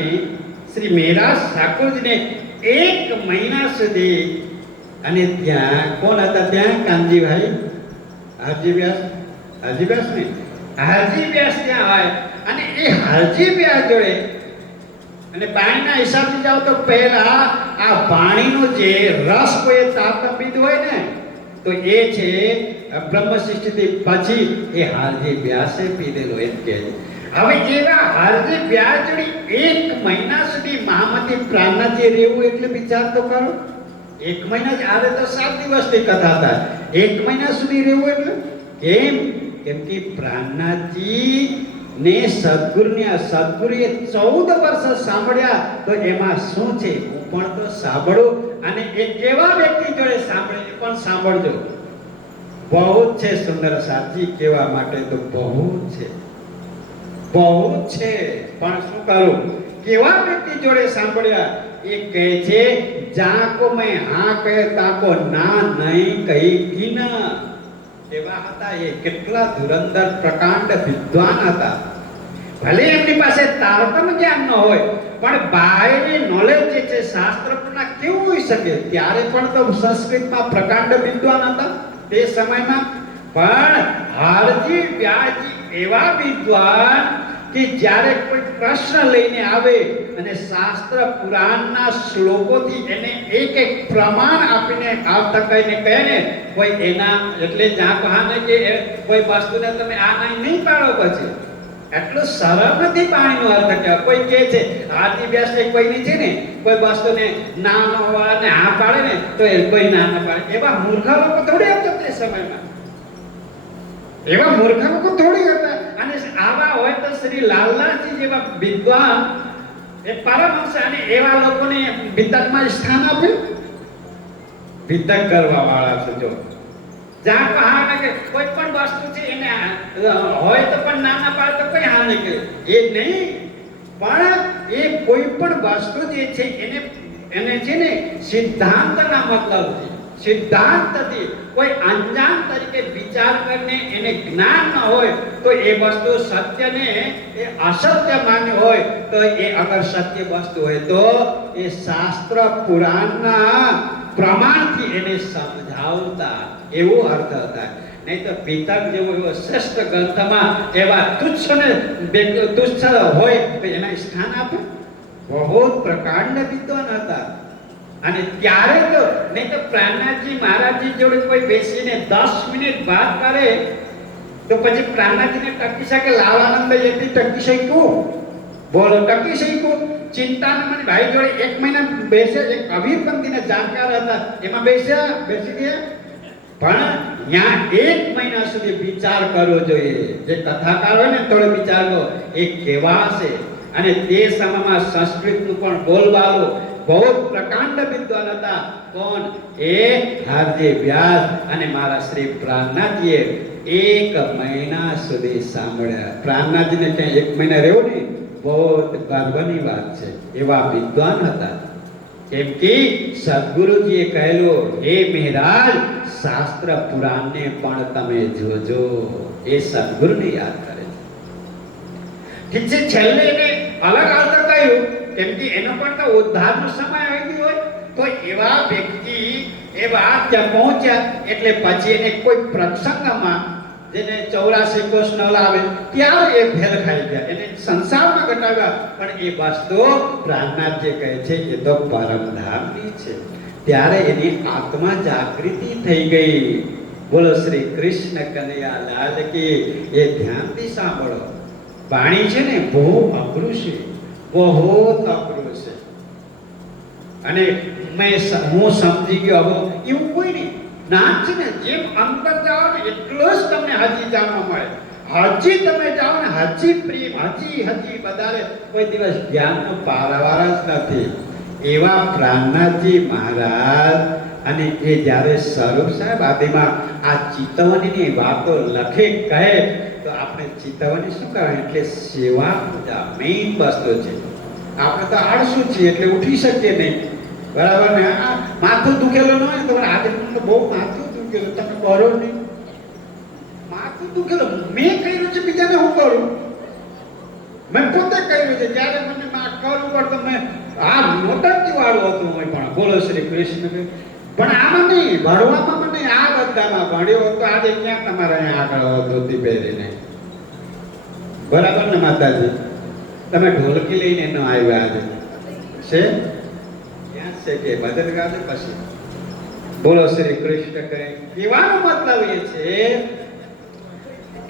શ્રી મહેરાજ ઠાકોરજીને 1 મહિના સુધી અને ત્યાં કોણ હતા? ત્યાં કાનજીભાઈ હરજી વ્યાસ. હરજી વ્યાસ ને હરજી વ્યાસ ત્યાં હોય અને એ હરજી વ્યાસ જોડે અને પાણીના હિસાબથી જાઓ તો પહેલા આ પાણીનો જે રસ કોઈ તારતમ પીધું હોય ને તો એ છે બ્રહ્મશિષ્ટથી પછી એ હરજી વ્યાસે પીધેલો એમ કહે છે. હવે એવા હરજી વ્યાસ જોડે 1 મહિના સુધી મહામતી પ્રાણનાથજી રહેવું એટલે વિચાર તો કરો. 1 મહિના જ આવે તો 7 દિવસની કથા થાય. 1 મહિના સુધી રહેવું એટલે કેમ? કેમ કે પ્રાણનાથજી ને સદગુરુએ 14 વર્ષ સાંભળ્યા તો એમાં શું છે? હું પણ તો સાંભળું. અને એ કેવા વ્યક્તિ જોડે સાંભળે એ પણ સાંભળજો. બહુ છે સુંદર સાચી કહેવા માટે તો બહુ છે, બહુ છે. પણ શું કરું? કેવા વ્યક્તિ જોડે સાંભળ્યા? એ કહે છે જાકો મેં હા કહે તાકો ના નહીં કહી કિન. એવા હતા એ. કેટલા ધુરંધર પ્રકાંડ વિદ્વાન હતા. ભલે એમની પાસે તારતમ્ય જ્ઞાન ન હોય પણ બાહ્ય નોલેજ જે છે શાસ્ત્રના કેવું હોઈ શકે? ત્યારે પણ તો સંસ્કૃતમાં પ્રકાંડ વિદ્વાન હતા તે સમયમાં. પણ હરજી વ્યાસજી એવા વિદ્વાન કે જ્યારે કોઈ પ્રશ્ન લઈને આવે અને શાસ્ત્ર પુરાણના શ્લોકોથી એને એક પ્રમાણ આપીને આવતા કહીને કહે ને કોઈ એના એટલે જ્યાં કહાને કે કોઈ વસ્તુને તમે આ નહીં પાડો પછી એટલું સરળ નથી પાણીનો અર્થ કહેવાય. કોઈ કહે છે આદિ વ્યાસ કોઈની છે ને કોઈ વસ્તુને ના ન હોય ને હા પાડે ને તો એ કોઈ ના ન પાડે. એવા મૂર્ખા લોકો થોડી હતા તે સમયમાં. એવા મૂર્ખા લોકો થોડી હતા. અને આવા હોય તો શ્રી લાલનાથજી જેવા વિદ્વાન એ પરમહંસ અને એવા લોકોને વિતકમાં સ્થાન આપ્યું. વિતક કરવા વાળા છે. જો જ્યાં કહાને કે કોઈ પણ વસ્તુ છે એને હોય તો પણ ના પાડે તો કોઈ હા નહીં કરે એ નહીં. પણ એ કોઈ પણ વસ્તુ જે છે એને છે ને સિદ્ધાંતના મતલબથી સિદ્ધાંતથી કોઈ અંજાન તરીકે વિચાર કરીને એને જ્ઞાન ન હોય તો એ વસ્તુ સત્યને એ અસત્ય માન્યું હોય તો એ અગર સત્ય વસ્તુ હોય તો એ શાસ્ત્ર પુરાણના પ્રમાણથી એને સમજાવતા એવો અર્થ હતા. નહીં તો પિતક જેવો એવો શ્રેષ્ઠ ગ્રંથમાં એવા તુચ્છ હોય તો એના સ્થાન આપે. બહુ પ્રકાંડ વિદ્વાન હતા. અને ત્યારે તો નહીં તો પ્રાણનાથજી મહારાજજી જોડે કોઈ બેસીને 10 મિનિટ વાત કરે તો પછી પ્રાણનાથજીને ટકી શકે? લાલાનંદ એથી ટકી શક્યું? બોલો ટકી શક્યું? ચિંતામણી ભાઈ જોડે 1 મહિના બેસે. એક અભિરપંથીને જાણકાર હતા એમાં બેસી ગયા પણ ત્યાં 1 મહિના સુધી વિચાર કરવો જોઈએ. જે કથાકાર હોય ને થોડો વિચાર કરો એ કેવા હશે. અને તે સમયમાં સંસ્કૃતનું પણ બોલબાલો બહુ પ્રકાંડ વિદ્વાન હતા. કોણ? એ હાર્દિ વ્યાસ અને મારા શ્રી પ્રાણનાથજીએ 1 મહિના સુધી સાંભળ્યા. પ્રાણનાથજીને ત્યાં 1 મહિના રહેવું ને બહુ ગર્વની વાત છે. એવા વિદ્વાન હતા. કેમ કે સદગુરુજીએ કહેલું, હે મહારાજ શાસ્ત્ર પુરાણને પણ તમે જોજો. એ સદગુરુને યાદ કરે છે. ઠીક છે, છેલ્લે એને અલગ આવતા કહ્યું, કેમ કે એનો પણ તો ઉદ્ધારનો સમય આવી ગયો હોય. તો એવા વ્યક્તિ એવા ત્યાં પહોંચ્યા એટલે પછી એને કોઈ પ્રસંગમાં જેને 84 કોષ ન લાવે ત્યારે એ ભેલ ખાઈ ગયા, એને સંસારમાં ઘટાડ્યા. પણ એ વસ્તુ પ્રાણનાથ જે કહે છે એ તો પરમધામની છે. ત્યારે એની આત્મા જાગૃતિ થઈ ગઈ. બોલો શ્રી કૃષ્ણ કનૈયા લાલ કી. એ ધ્યાનથી સાંભળો. વાણી છે ને બહુ અઘરું છે, બહુ અઘરું છે. અને હું સમજી ગયો હવે એવું કોઈ નહીં. ના છે ને જેમ અંતર જાઓ ને એટલો જ તમને હજી જાણવા મળે. હજી તમે જાઓ ને હજી પ્રેમ, હજી વધારે. કોઈ દિવસ જ્ઞાનનો પારાવાર જ નથી. એવા પ્રાણનાથજી મહારાજ અને એ જ્યારે સ્વરૂપ સાહેબ આદિમાં આ ચિતવણીની વાતો લખે કહે તો આપણે ચિતવણી શું કહેવાય? એટલે સેવા પૂજા મેઇન વસ્તુ છે. આપણે તો આળસુ છીએ એટલે ઉઠી શકીએ નહીં, બરાબર ને? આ માથું દુખેલું ન હોય તો આજે તો બહુ માથું દુખેલું, તમે કરો નહીં. માથું દુખેલું મેં કર્યું છે, બીજાને હું કરું? મેં પોતે કર્યું છે. જ્યારે મને કરવું પડતું મેં આ નોટંકી વાળું હતું હું પણ. બોલો શ્રી કૃષ્ણ. પણ આમાં નહીં, ભણવામાં મને આ બધામાં ભણ્યો હતો. આજે ક્યાં તમારે અહીંયા આગળ ધોતી પહેરીને, બરાબર ને માતાજી? તમે ઢોલકી લઈને ન આવ્યા આજે છે? ક્યાં છે કે બદલ ગાજે પછી? બોલો શ્રી કૃષ્ણ કહે. કહેવાનો મતલબ એ છે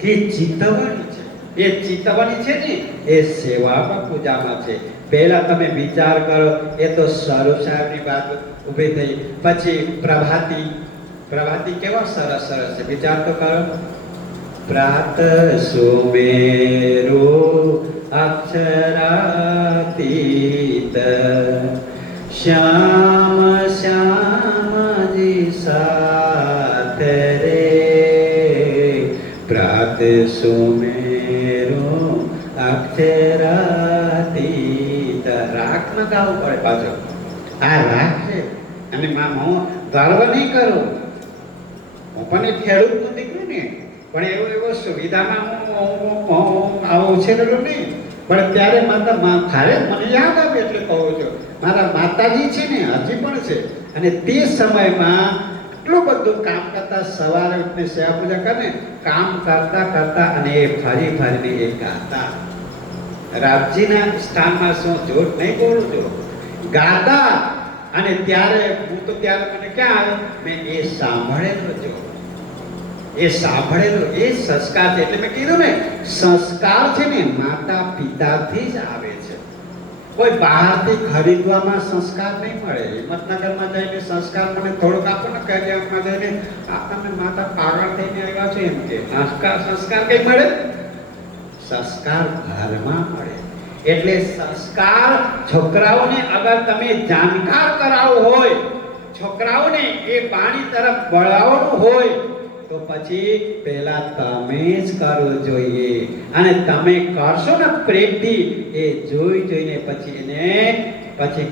કે ચિતવણી છે. એ ચિતવણી છે ને એ સેવામાં પૂજામાં છે. પહેલા તમે વિચાર કરો. એ તો સ્વરૂપ સાહેબની વાત ઊભી થઈ. પછી પ્રભાતી કેવા સરસ સરસ છે, વિચાર તો કરો. પ્રાત સુમેરુ અક્ષરાતીત શ્યામ શ્યામજી સાથે રે. પ્રાત સુમેરુ અક્ષરાતીત. રાગ ન ગાવું પડે પાછો. આ રાગ છે. અને હું ગર્વ નહીં કરું, હું પણ એક ખેડૂતનો દીકરો ને, પણ એવો સુવિધામાં હું આવું ઉછેરેલો નહીં. પણ ત્યારે માતા ખારે મને યાદ આવે એટલે કહું છું. મારા માતાજી છે ને હજી પણ છે. અને તે સમયમાં એટલું બધું કામ કરતા. સવારે ઉઠીને સેવા પૂજા કરે, કામ કરતા કરતા અને એ ફરી ફરીને એ ગાતા. રામજીના સ્થાનમાં શું જોટ નહીં બોલું છું, ગાતા. અને ત્યારે હું તો ત્યારે મને ક્યાં આવે, મેં એ સાંભળેલો જો. એ સાંભળેલો એ સંસ્કાર છે. એટલે મેં કીધું ને, સંસ્કાર છે ને માતા પિતાથી જ આવે છે. કોઈ બહારથી ખરીદવામાં સંસ્કાર નહીં મળે. હિંમતનગરમાં જઈને સંસ્કાર મને થોડોક આપો ને, કરિયામાં જઈને આ તમે માતા પાગળ થઈને આવ્યા છો એમ કે સંસ્કાર કઈ મળે? સંસ્કાર ઘરમાં મળે. એટલે સંસ્કાર છોકરાઓને અગર તમે જાણકાર કરાવો હોય, છોકરાઓને એ પાણી તરફ વળાવવાનું હોય તો પછી પહેલા તમે જ કરવું જોઈએ. અને તમે કરશો ને પ્રેમથી, એ જોઈને પછી એને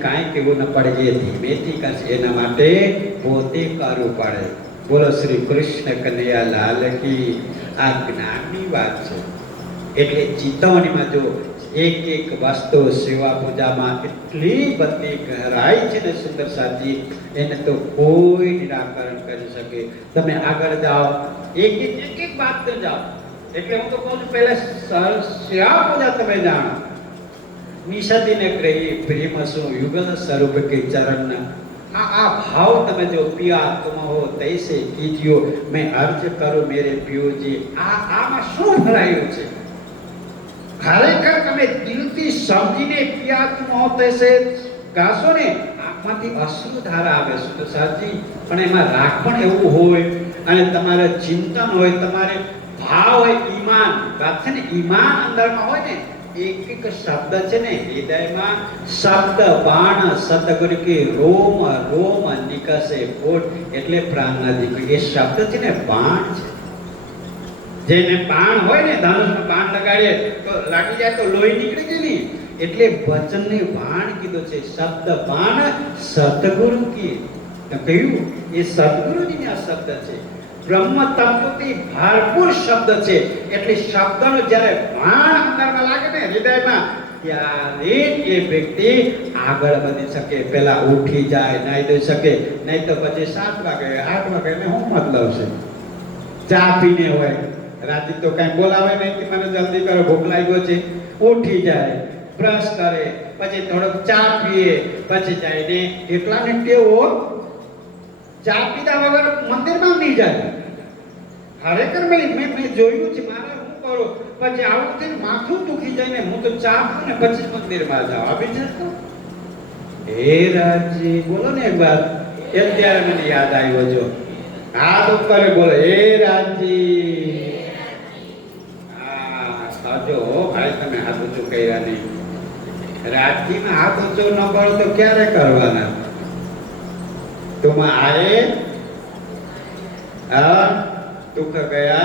કાંઈ કેવું ન પડે, એ ધીમેથી કરશે. એના માટે પોતે કરવું પડે. બોલો શ્રી કૃષ્ણ કનૈયા લાલ કી. આ જ્ઞાનની વાત છે. એટલે ચિતવણીમાં જો એક વસ્તુ સેવા પૂજામાં એટલી બધી ગહેરાઈ છે ને સુંદર સાજી, એને તો કોઈ નિરાકરણ કરી શકે. તમે આગળ જાઓ, એક વાત પર જાઓ. એટલે હું તો કહું છું પહેલા સેવા પૂજા તમે જાણો. નિષદીને કહીએ પ્રેમ શું યુગલ સ્વરૂપ કે ચરણ. આ ભાવ તમે જો પિયા तुम हो तैसे कीजियो मैं अर्ज करो मेरे पियो जी. આમાં શું ભરાયું છે? ખરેખર તમે દિલથી સમજીને પિયા तुम हो तैसे ગાશો ને, આ આંખમાંથી અશ્રુ ધારા આવે છે તો સાચી, પણ એમાં રાખણ એવું હોય અને તમારે ચિંતન હોય, તમારે ભાવ હોય, ઈમાન. વાત છે ને, ઈમાન અંદરમાં હોય ને, એક એક શબ્દ છે ને હૃદયમાં, શબ્દ બાણ સતગુરુ કે રોમ રોમ નિકસે ફોટ, એટલે પ્રાણ નદી. એ શબ્દ છે ને બાણ છે. જેને બાણ હોય ને, ધનુષમાં બાણ લગાડીએ તો લાગી જાય તો લોહી નીકળી જાય ને, એટલે વચનને બાણ કીધું છે. શબ્દ બાણ સતગુરુ કી, તો કહ્યું એ સદગુરુજીના શબ્દ છે. બ્રહ્મ તત્વથી ભરપૂર શબ્દ છે. એટલે શબ્દનો જ્યારે બાણ અંદરમાં લાગે ને હૃદયમાં, ત્યારે એ વ્યક્તિ આગળ વધી શકે. પેલા ઉઠી જાય, નાઈ દઈ શકે, નહીં તો પછી 7 વાગે 8 વાગે એને શું મતલબ છે? ચા પીને હોય, રાતે તો કઈ બોલાવે નહીં કે મને જલ્દી કરો, ભૂખ લાગ્યો છે. ઉઠી જાય, બ્રશ કરે, પછી થોડોક ચા પીએ, પછી જઈને એટલાને ટેવો ચા પીધા વગર મંદિરમાં નહીં જાય. ખરેખર મેં જોયું છે, મારે શું કરું, પછી આવું થઈને માથું દુખી જાય ને, હું તો ચા પીઉં ને પછી મંદિરમાં જાઉં. આવી જતો હે રાજી, બોલો ને એક વાર. અત્યારે મને યાદ આવ્યો. જો હાથ ઉપર બોલો, હે રાજી. જો ભાઈ તમે હાથ ઊંચું કર્યા નહીં. રાજકીયમાં હાથ ઊંચો ન કરો તો ક્યારે કરવાના? तुम आए और दुख गया,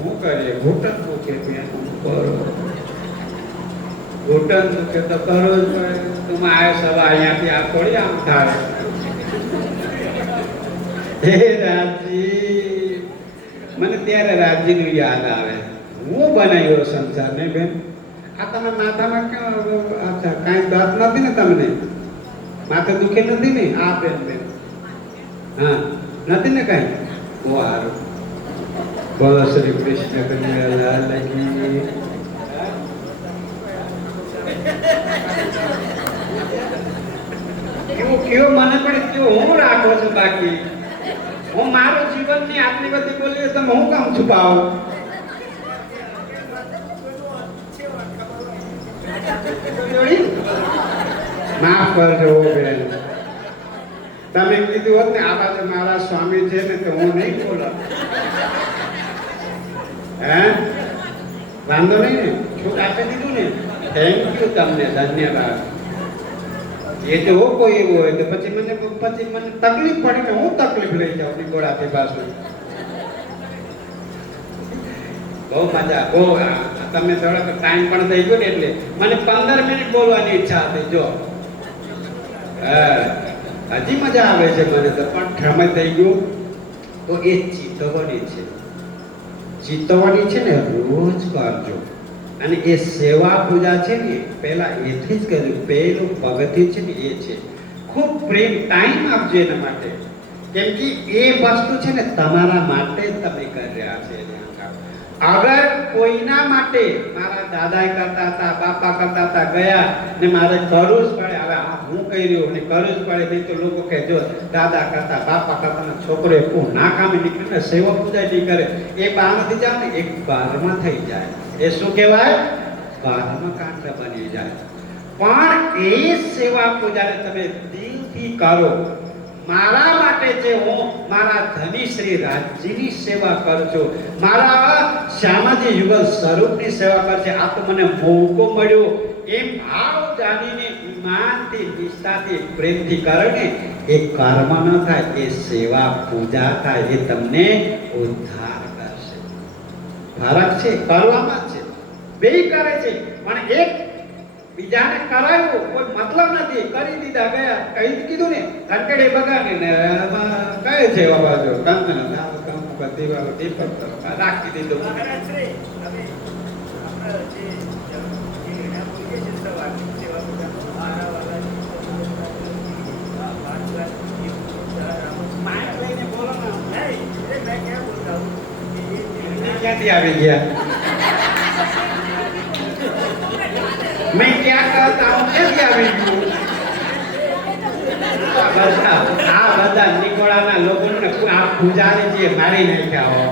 હું કરીએ? ઘૂંટણ દુખે ઘૂંટણ દુખે તો કરો જ પડે. તું આયો સવા અહીંયાથી આ થોડી આમ થાય. હે રાજી, મને ત્યારે રાજીનું યાદ આવે. હું બનાવ્યો સંસાર ને બેન. આ તમે માથામાં કાંઈ દાંત નથી ને? તમને માથે દુખે નથી ને? આ બેન બેન હા નથી ને કાંઈ? બહુ સારું. બોલો શ્રી કૃષ્ણ કનૈયા લાલ કી. કેવો મને પણ કેવો હું રાખો છું. બાકી હું મારું જીવનની આટલી બધી બોલી તમે હું કામ છુપાવું? માફ કરજો બેન. તમે કીધું હોત ને આ બાજુ મારા સ્વામી છે ને તો હું નહીં બોલા. હે વાંધો નહીં ને? છૂટ આપી દીધું ને? થેન્ક યુ તમને, ધન્યવાદ. એ જો કોઈ એવું હોય તો પછી મને તકલીફ પડી ને હું તકલીફ લઈ જાઉં નિકોળાથી પાછું. બહુ મજા. બહુ તમે થોડોક ટાઈમ પણ થઈ ગયો ને એટલે મને 15 મિનિટ બોલવાની ઈચ્છા હતી. જો હજી મજા આવે છે મને તો, પણ સમય થઈ ગયો તો એ ચિતવણી છે. ચિતવણી છે ને રોજ કરજો. અને એ સેવા પૂજા છે ને પહેલા એથી જ કર્યું. પહેલું પગથિયું છે ને એ છે ખૂબ પ્રેમ ટાઈમ આપજો એના માટે. કેમ કે એ વસ્તુ છે ને તમારા માટે જ તમે કરી રહ્યા છે. અગર કોઈના માટે મારા દાદા કરતા હતા, બાપા કરતા હતા, ગયા ને મારે કરવું જ પડે. હવે હું કહી રહ્યો ને કરવું જ પડે. નહીં તો લોકો કહે જો દાદા કરતા બાપા કરતા છોકરો એટલું ના કામે નીકળે ને સેવા પૂજા નહીં કરે, એ બારમાંથી જાવ ને એક બારમાં થઈ જાય. એ શું કહેવાય? બારમા કાંડ બની જાય. પણ એ સેવા પૂજાને તમે દિલથી કરો. મારા માટે જે હું મારા ધની શ્રી રાજજીની સેવા કરજો, મારા શ્યામાજી યુગલ સ્વરૂપની સેવા કરશે, આ તો મને મોકો મળ્યો એમ ભાવ જાણીને ઈમાનથી, નિષ્ઠાથી, પ્રેમથી કરે એ કર્મ ન થાય, એ સેવા પૂજા થાય. એ તમને ઉદ્ધાર કરશે. ફરક છે કરવામાં છે. બે કરે છે પણ એક બીજાને કરાયું કોઈ મતલબ નથી. કરી દીધા ગયા, કહી કીધું ને કંકડે બગાડી ને કહે છે બાબા જો કંકણ બધી વાળો દીપક રાખી દીધું. ક્યાંથી આવી ગયા? मैं क्या करता हूँ कैसे આવી ગયું? આ બધા નિકોળાના લોકોને આ પૂજારી જે મારી નાખ્યા હો.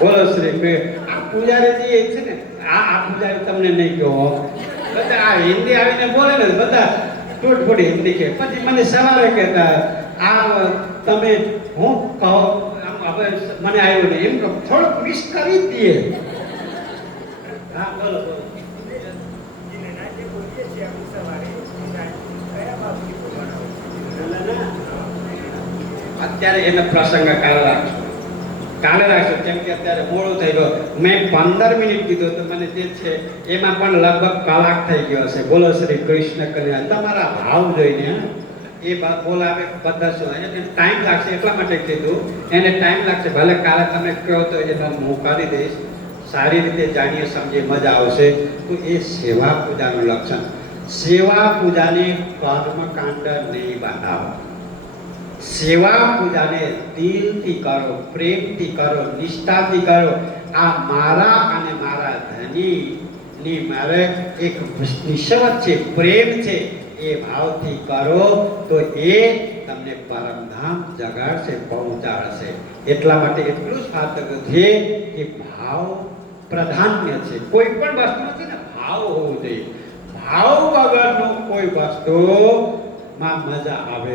બોલો શ્રી આ પૂજારી જે છે ને આ પૂજારી તમને નહીં કહો. બધા આ હિન્દી આવીને બોલે ને બધા થોડી હિન્દી કે પછી મને સવારે કહેતા આ તમે હું કહો આમ હવે મને આવ્યું નહીં એમ કહો થોડુંક મિસ કરી જ દઈએ. હા બોલો બોલો. અત્યારે એને પ્રસંગ કાલે રાખશો કેમ કે અત્યારે મોડું થઈ ગયો. મેં 15 મિનિટ કીધું તો મને જે છે એમાં પણ લગભગ કલાક થઈ ગયો હશે. બોલો શ્રી કૃષ્ણ કન્યા. તમારા ભાવ જોઈને એ બોલાવે બધા શું એને ટાઈમ લાગશે એટલા માટે કીધું. એને ટાઈમ લાગશે ભલે કાલે તમે કહો તો એને હું કરી દઈશ. સારી રીતે જાણીએ સમજીએ મજા આવશે. તો એ સેવા પૂજાનું લક્ષણ. સેવા પૂજાને કર્મકાંડ નહીં બનાવો. સેવા પૂજાને દિલથી કરો, પ્રેમથી કરો, નિષ્ઠાથી કરો. આ મારા અને મારા ધણીની મારે એક નિસ્વાર્થ છે, પ્રેમ છે, એ ભાવથી કરો તો એ તમને પરમધામ જગાડશે, પહોંચાડશે. એટલા માટે એટલું જ સાર્થક છે કે ભાવ પ્રાધાન્ય છે. કોઈ પણ વસ્તુ નથી ને ભાવ હોવું જોઈએ. ભાવ વગરનું કોઈ વસ્તુમાં મજા આવે